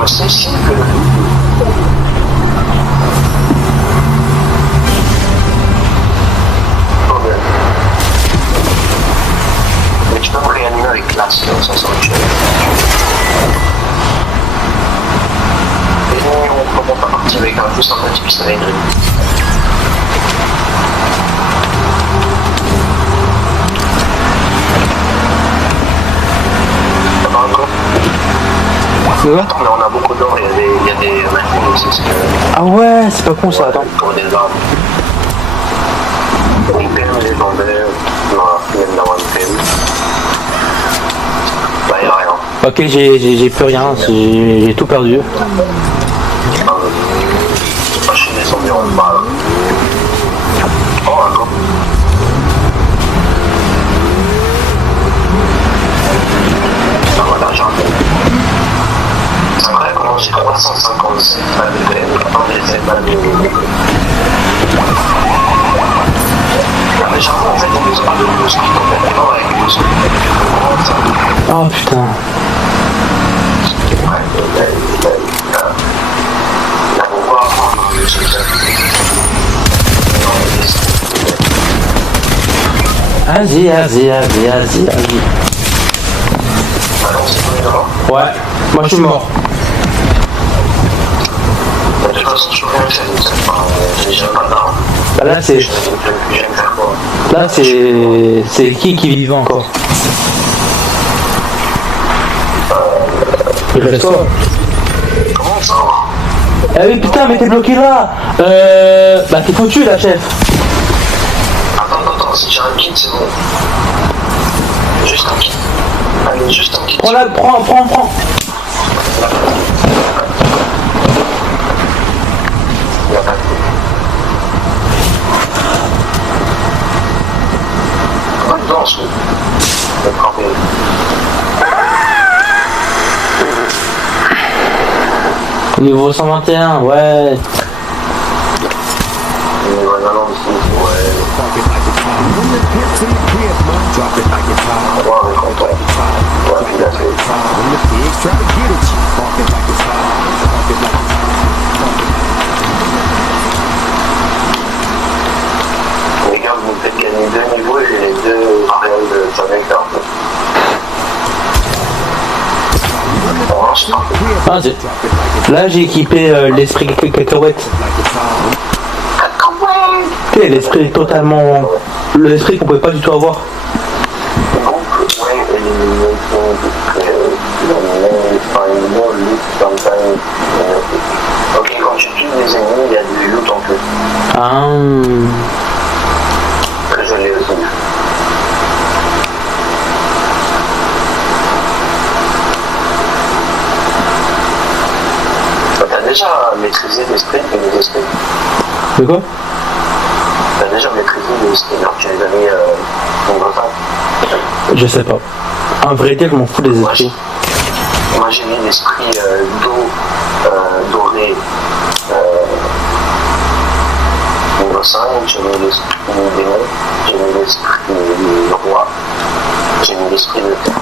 C'est ici que... Mais tu peux me réanimer avec classe, ça sent une chose. Et nous, on commence à partir avec juste un petit pistolet gris. Ça va encore? Ça va? Mais on a beaucoup d'or, il y a des machines aussi. Ah ouais, c'est pas con ça, attends. Pour des armes. Une pelle légendaire. Non, même dans une pelle. Bah, il n'y a rien. Ok, j'ai plus rien, j'ai tout perdu. Pas chez les zombies, on parle. Oh, un go. Ah, voilà, j'ai un peu. C'est vrai, comment j'ai 357 balles de peine, attendez, c'est pas de... Ah, mais j'avoue, en fait, on nous a pas de blues, complètement avec les blues. Oh putain. Vas-y. Ouais, moi je suis mort. Bah là c'est qui est vivant encore? Il reste toi. Comment ça? Ah oui putain mais t'es bloqué là. Bah t'es foutu là chef. Attends, si j'ai un kit c'est bon. Juste un kit. Allez, juste un kit. Prends. Il y a pas de coup. Pourquoi il danse lui? Je vais prendre Niveau 121, ouais. il va maintenant ici, ouais. Les gars, vous me faites gagner 2 niveaux et les 2 variables de Jamaica. Ah, là j'ai équipé l'esprit cacahuète. Tu sais, l'esprit totalement. L'esprit qu'on pouvait pas du tout avoir. Ok, quand tu tues les ennemis, il y a du loot en plus. Ah. Je l'ai aussi. T'as déjà maîtrisé l'esprit et les esprits? De quoi? T'as déjà maîtrisé les esprits alors que tu les as mis dans le temps? Je sais pas. En vérité, je m'en fous des esprits. Moi j'ai mis l'esprit d'eau doré niveau 5, j'ai mis l'esprit démon, j'ai mis l'esprit roi, j'ai mis l'esprit de terre.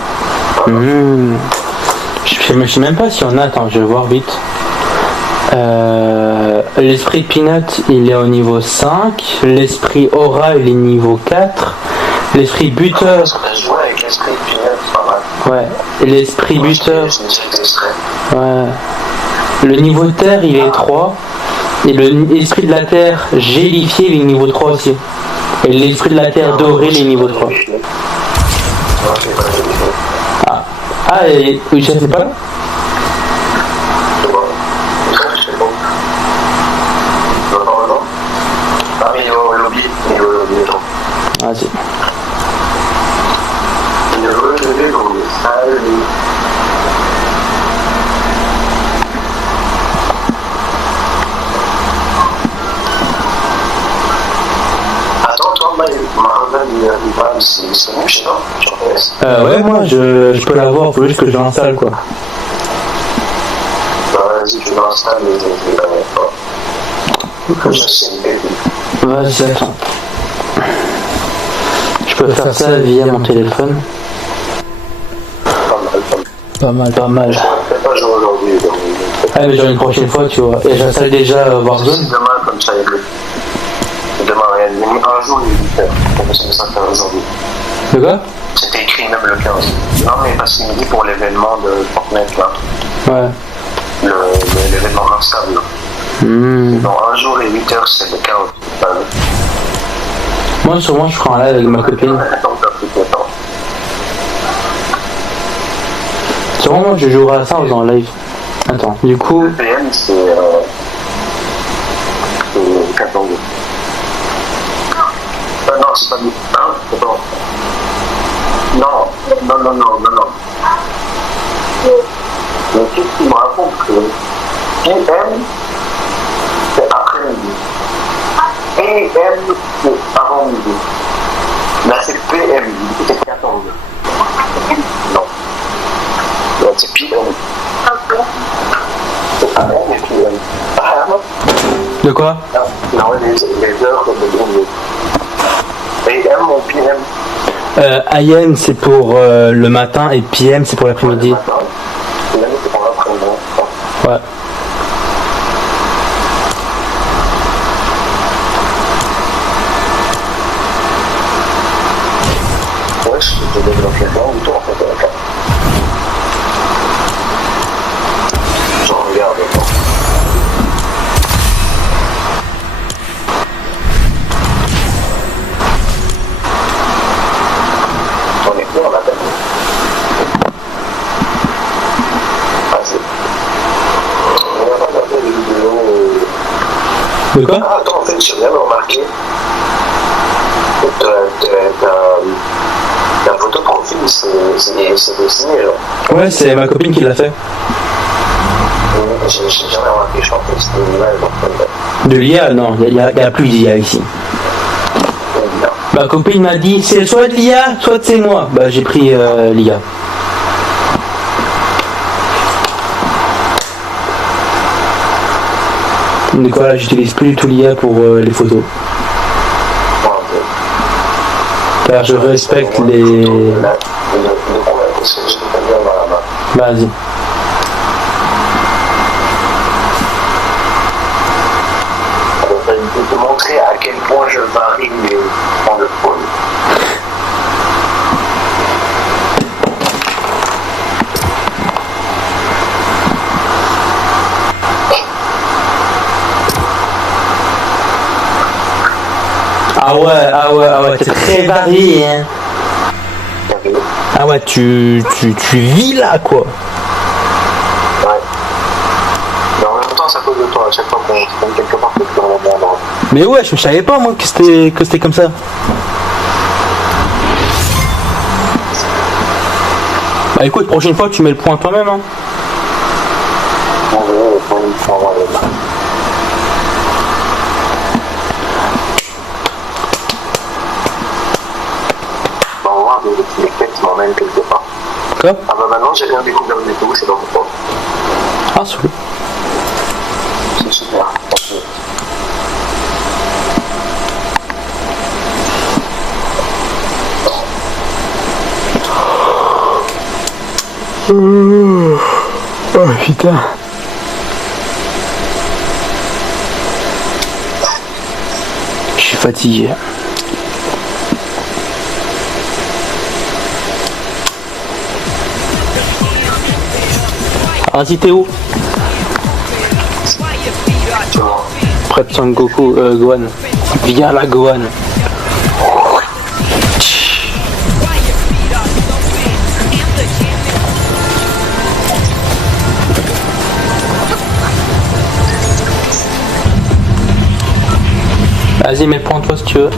Je sais même pas s'il y en a. Attends, je vais voir vite. L'esprit Peanut, il est au niveau 5. L'esprit Aura, il est niveau 4. L'esprit Buteur. Parce que je joue avec l'esprit Peanut, c'est pas mal. Ouais. L'esprit Buteur. Je me suis extrait. Ouais. Le niveau Terre, il est 3. Et l'esprit de la Terre gélifié, il est niveau 3 aussi. Et l'esprit de la Terre doré, il est niveau 3. Ah, et je sais pas. Vas-y. Attends, toi, Marvel, c'est bon chez toi? Ouais, moi je peux l'avoir, faut juste que je l'installe quoi. Vas-y, tu l'installes, mais je ne l'avais pas. Vas-y, attends. Je peux faire ça via mon téléphone. Pas mal. Je ne vais pas jouer aujourd'hui. Ah mais genre une prochaine fois tu vois. Et j'installe déjà Warzone. Demain, comme ça, il est demain, il y a un jour, il est 8h. On peut se faire aujourd'hui. De quoi? C'était écrit même le 15. Non, mais parce qu'il me dit pour l'événement de Fortnite, là. Ouais. L'événement instable, là. Dans un jour et 8h, c'est le 15. Moi sûrement je ferai un live avec ma copine. Sûrement moi je jouerai à ça en faisant un live. Attends, du coup. Le PM, c'est 14. Non, c'est pas du. Hein? Attends. Non. Mais qu'est-ce qu'il me raconte que PM, c'est après-midi. PM, c'est avant-midi. Là, c'est PM, c'est 14. Non. Là, c'est PM. C'est pas même, mais PM. De quoi? Non, les heures comme le gros. AM ou PM? AM c'est pour le matin et PM c'est pour l'après-midi. PM, c'est pour l'après-midi. Ouais. Ouais, je te développe les gens ou toi en fait. Je regarde. On est plus en appel. Vas-y. On va pas regarder les vidéos. De quoi? Ah, attends, en fait, j'ai bien remarqué. La photo de profil, c'est dessiné, là. Ouais, c'est ma copine qui l'a fait. J'ai jamais remarqué, je pense que c'était une image. De l'IA, non, il y a plus d'IA ici. Ma copine m'a dit c'est soit de l'IA, soit c'est moi. Bah j'ai pris l'IA. Donc voilà, j'utilise plus du tout l'IA pour les photos. Bon, Frère, je respecte les... Vas-y. De te montrer à quel point je varie mes points de pôle. Ah ouais, t'es très varié, hein. Ah ouais, tu vis là, quoi. Ouais. Mais en même temps, c'est à cause de toi. À chaque fois qu'on se prend quelque part, c'est toujours la merde. Mais ouais, je savais pas, moi, que c'était comme ça. Bah écoute, prochaine fois, tu mets le point toi-même, hein. Les quêtes m'emmènent quelque part. Quoi? Ah bah maintenant j'ai rien découvert du tout, je sais pas pourquoi. Ah, c'est cool. C'est super. Oh putain. Je suis fatigué. Vas-y Théo. Près de Son Goku, Gohan. Viens la Gohan. Vas-y, mets le point toi si tu veux.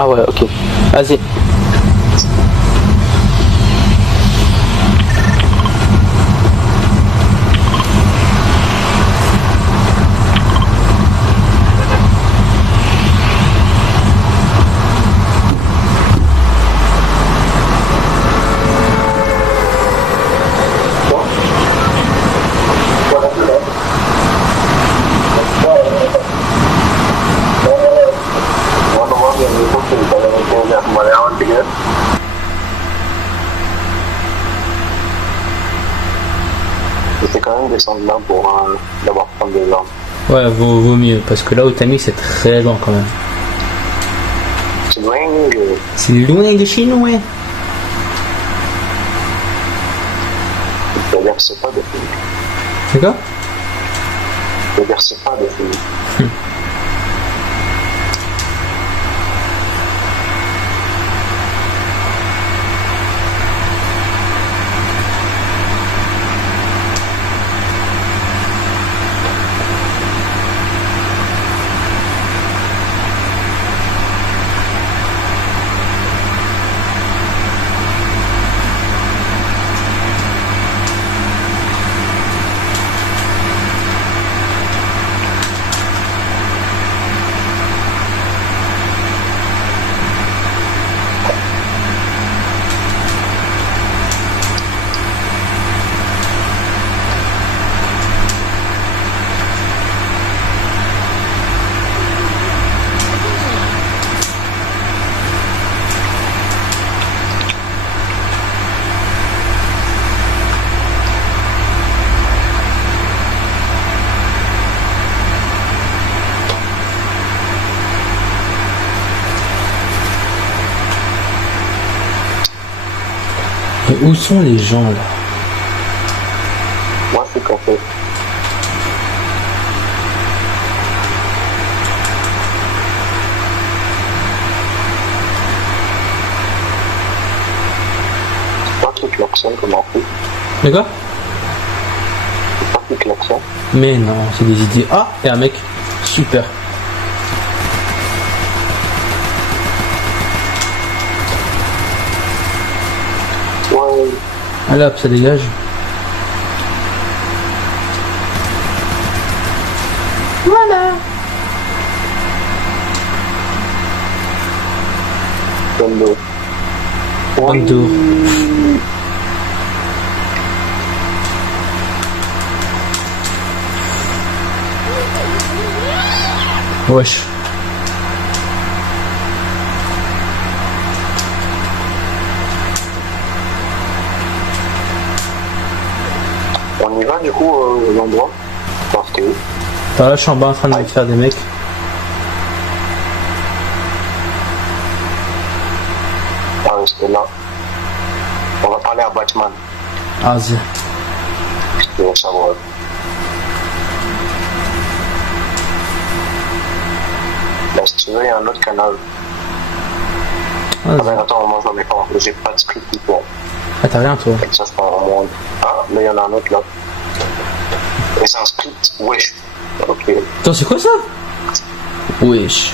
Ah ouais, ok. Vas-y. J'étais quand même descendre là pour d'abord prendre des armes. Ouais, vaut mieux, parce que là où t'as mis c'est très loin quand même. C'est loin, C'est loin de chez nous, ouais. c'est-à-dire que c'est pas de film. C'est quoi? C'est-à-dire que c'est pas de film. Mais où sont les gens là? Moi, c'est café. C'est pas qui klaxonne comme en fait. Mais quoi? C'est pas qui klaxonne. Mais non, c'est des idées. Ah, et un mec. Super. Ouais. Allez hop, ça dégage. Voilà. Comme Retour. Wesh. On y va du coup l'endroit. Enfin, c'était où? Attends, là, je suis en bas en train de me faire des mecs. Ah oui, c'était là. On va parler à Batman. Ah, vas-y. Il va savoir. Là, si tu veux, il y a un autre canal. Ah, Vas-y. mais attends, moi j'en ai pas. J'ai pas de script du tout. Ah, t'as rien, toi. Comme ça, je prends vraiment. Ah, mais il y en a un autre là. Et c'est un script. Wesh. Ok. Attends, c'est quoi ça? Wesh.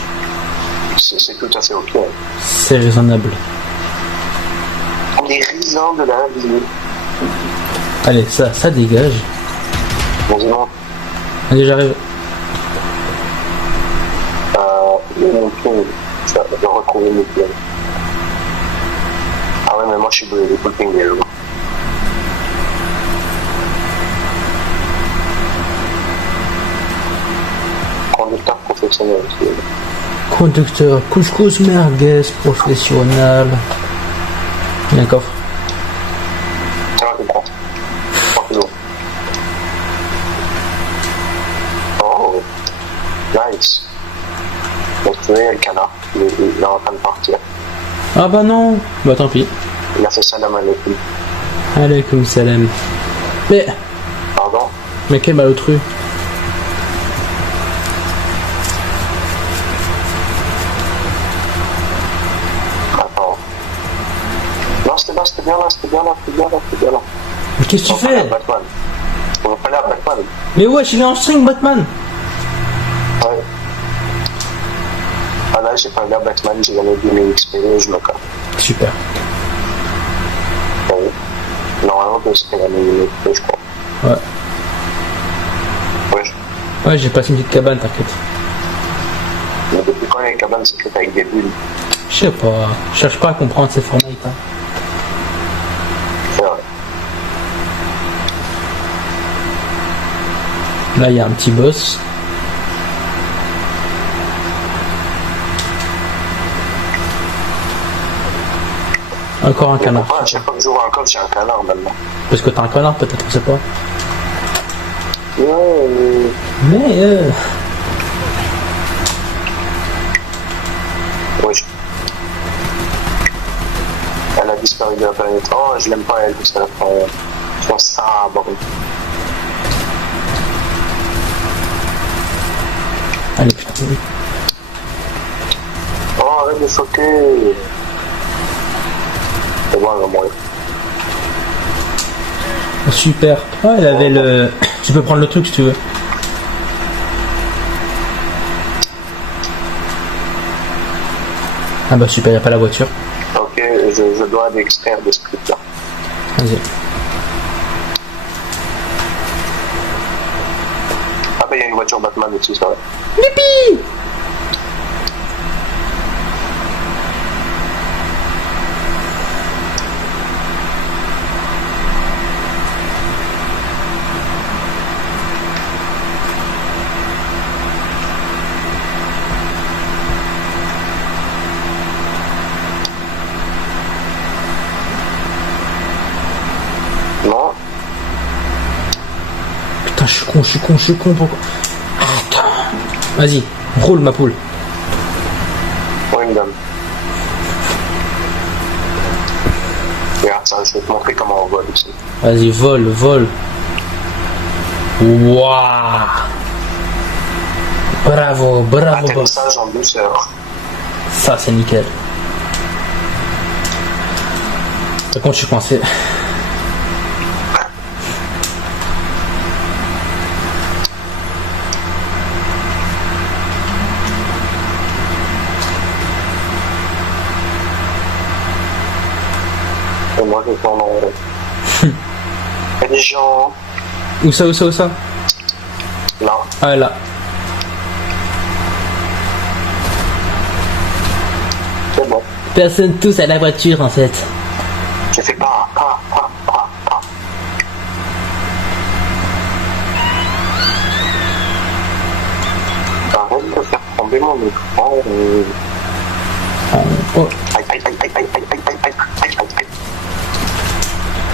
C'est tout à fait ok. C'est raisonnable. Les risants de la vie. Allez, ça dégage. Bon, dis-moi. Allez, j'arrive. Mon ping. Je vais retrouver mes pings. Ah ouais, mais moi je suis brûlé. Full ping est là. Conducteur professionnel aussi. Conducteur couscous merguez professionnel. Il y a un coffre. Ça va, tu prends. Tranquillement. Oh, nice. Donc tu vois, il y a le canard. Il est en train de partir. Ah bah non. Bah tant pis. Il a fait ça la manette. Alaykoum salam. Mais Pardon. quel malotru. Attends. Non, c'était bien là. Mais qu'est-ce que tu On va parler à fais? Batman. On va parler à Batman. Mais wesh, il est en string, Batman. Ouais. Ah là, j'ai parlé à Batman, j'ai gagné 2000 XP, je me casse. Super. Ouais. Normalement, je serais gagné 1000 XP, je crois. Ouais. Ouais. Ouais, j'ai passé une petite cabane, t'inquiète. Mais depuis quand les cabanes secrètes avec des bulles? Je sais pas. Je cherche pas à comprendre ces Fortnite. Hein. C'est vrai. Là, il y a un petit boss. Encore un canard. Pourquoi à chaque fois que j'ouvre un coffre, j'ai un canard maintenant? Parce que t'as un canard, peut-être, je sais pas. Ouais, Mais wesh. Elle a disparu de la planète. Oh, je l'aime pas elle, parce qu'elle a pris son sabre. allez, putain, oui. Oh, arrête de sauter. C'est bon, elle va mourir. Oh, super. Ah, elle avait le... Tu peux prendre le truc si tu veux. Ah bah super, y a pas la voiture. Ok, je dois extraire des scripts là. Vas-y. Ah bah il y a une voiture Batman aussi, c'est vrai. Youpi! Non. Putain, je suis con, pourquoi? Attends. Vas-y, roule ma poule. Oui, une dame. Regarde ça, je vais te montrer comment on vole ici. Vas-y, vole. Waouh! Bravo, boss. Atterrissage en douceur. Ça, c'est nickel. Par contre, je suis coincé. Et moi je tourne en rond. Il y a des gens Où ça? là. Ah, là. C'est bon. Personne tous à la voiture, en fait. J'ai fait pas. Arrête de faire tomber regardez mon écran. Oh. Aïe, aïe, aïe, aïe, aïe, aïe, aïe, aïe, aïe, aïe, aïe, aïe.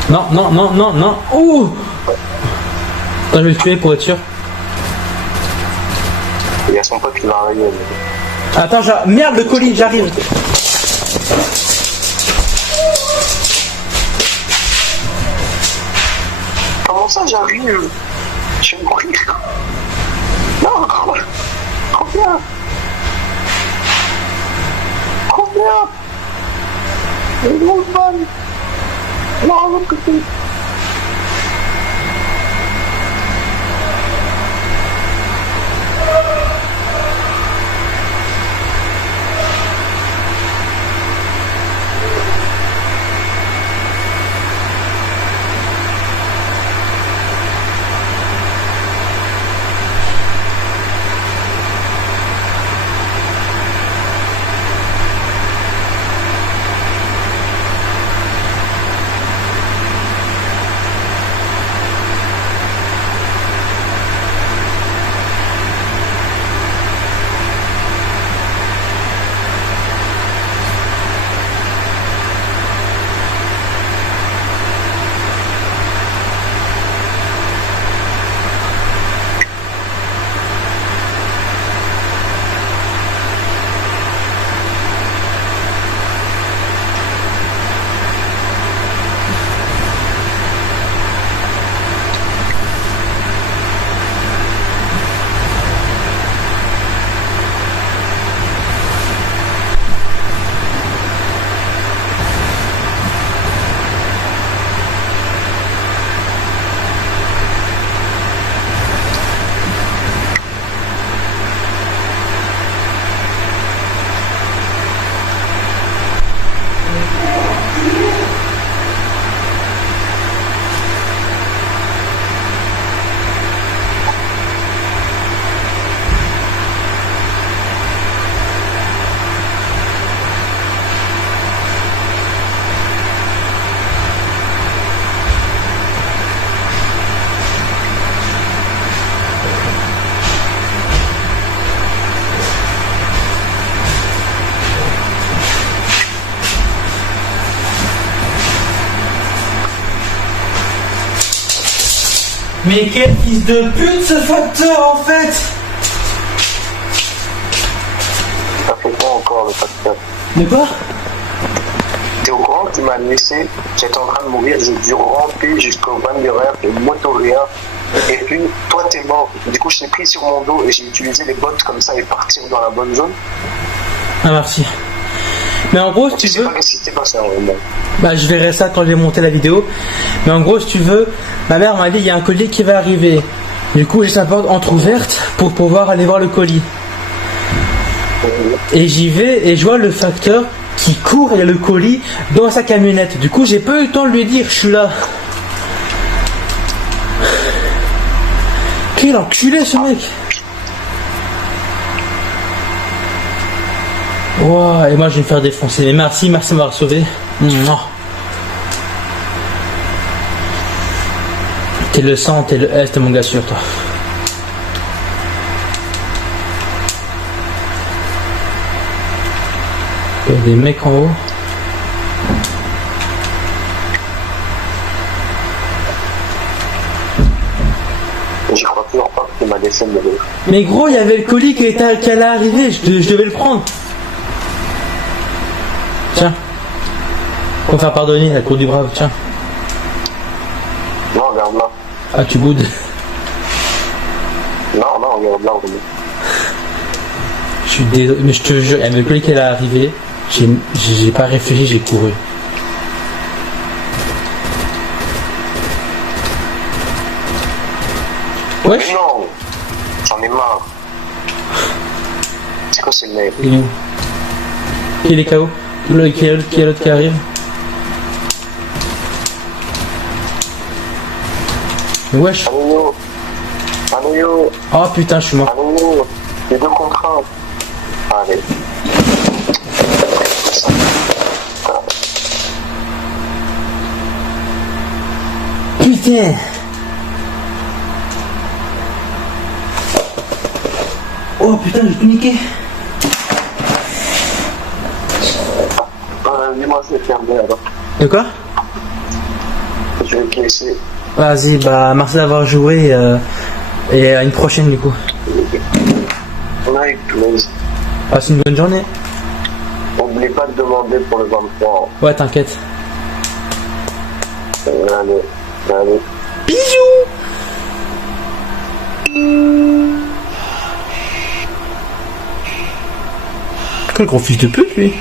Non, non, non, non, non. Ouh. Attends, je vais le tuer pour être sûr. Il y a son pote qui va arriver. Attends, merde, le colis, j'arrive. Comment ça j'arrive? Je vais mourir. Non, combien? Combien? Les grosses balles. Non, l'autre côté. Mais quel fils de pute ce facteur en fait! Ça fait quoi encore le facteur? De quoi? T'es au courant que tu m'as laissé, j'étais en train de mourir, j'ai dû ramper jusqu'au 22h, et motoria, et puis toi t'es mort. Du coup je t'ai pris sur mon dos et j'ai utilisé les bottes comme ça et partir dans la bonne zone. Ah merci. Mais en gros, si Tu tu sais veux, pas qu'est-ce qui s'est passé en vrai. bah je verrai ça quand j'ai monté la vidéo. Mais en gros, si tu veux, ma mère m'a dit il y a un colis qui va arriver. Du coup, j'ai sa porte entrouverte pour pouvoir aller voir le colis. Et j'y vais et je vois le facteur qui court et le colis dans sa camionnette. Du coup, j'ai pas eu le temps de lui dire je suis là. Quel enculé ce mec! Wow, et moi je vais me faire défoncer. Mais merci de m'avoir sauvé. T'es le sang, t'es le S, t'es mon gars sûr toi. Il y a des mecs en haut. J'y crois toujours pas qu'il m'a laissé mourir. Mais gros, il y avait le colis qui allait arriver, je devais le prendre. Tiens. Faut me faire pardonner, la cour du brave, tiens. Non, regarde là. Ah, tu boudes. Non, regarde là, regarde. Je suis désolé, mais je te jure, il y avait le colis qui allait arriver, j'ai pas réfléchi, j'ai couru. Ouais. Mais non, j'en ai marre. C'est quoi ces mecs? Il est où? Qui est les KO? Qui est l'autre qui arrive? Mais wesh. Anoyo. Oh putain, je suis mort. Anoyo. Les deux contre un. Allez. Putain. Oh putain, j'ai tout niqué. moi je vais fermer alors. De quoi? Je vais te laisser. Vas-y, bah merci d'avoir joué et à une prochaine du coup. Night, please. Passe une bonne journée. N'oublie pas de demander pour le 23. Ouais, t'inquiète. Allez, allez. Bisous. Quel gros fils de pute lui.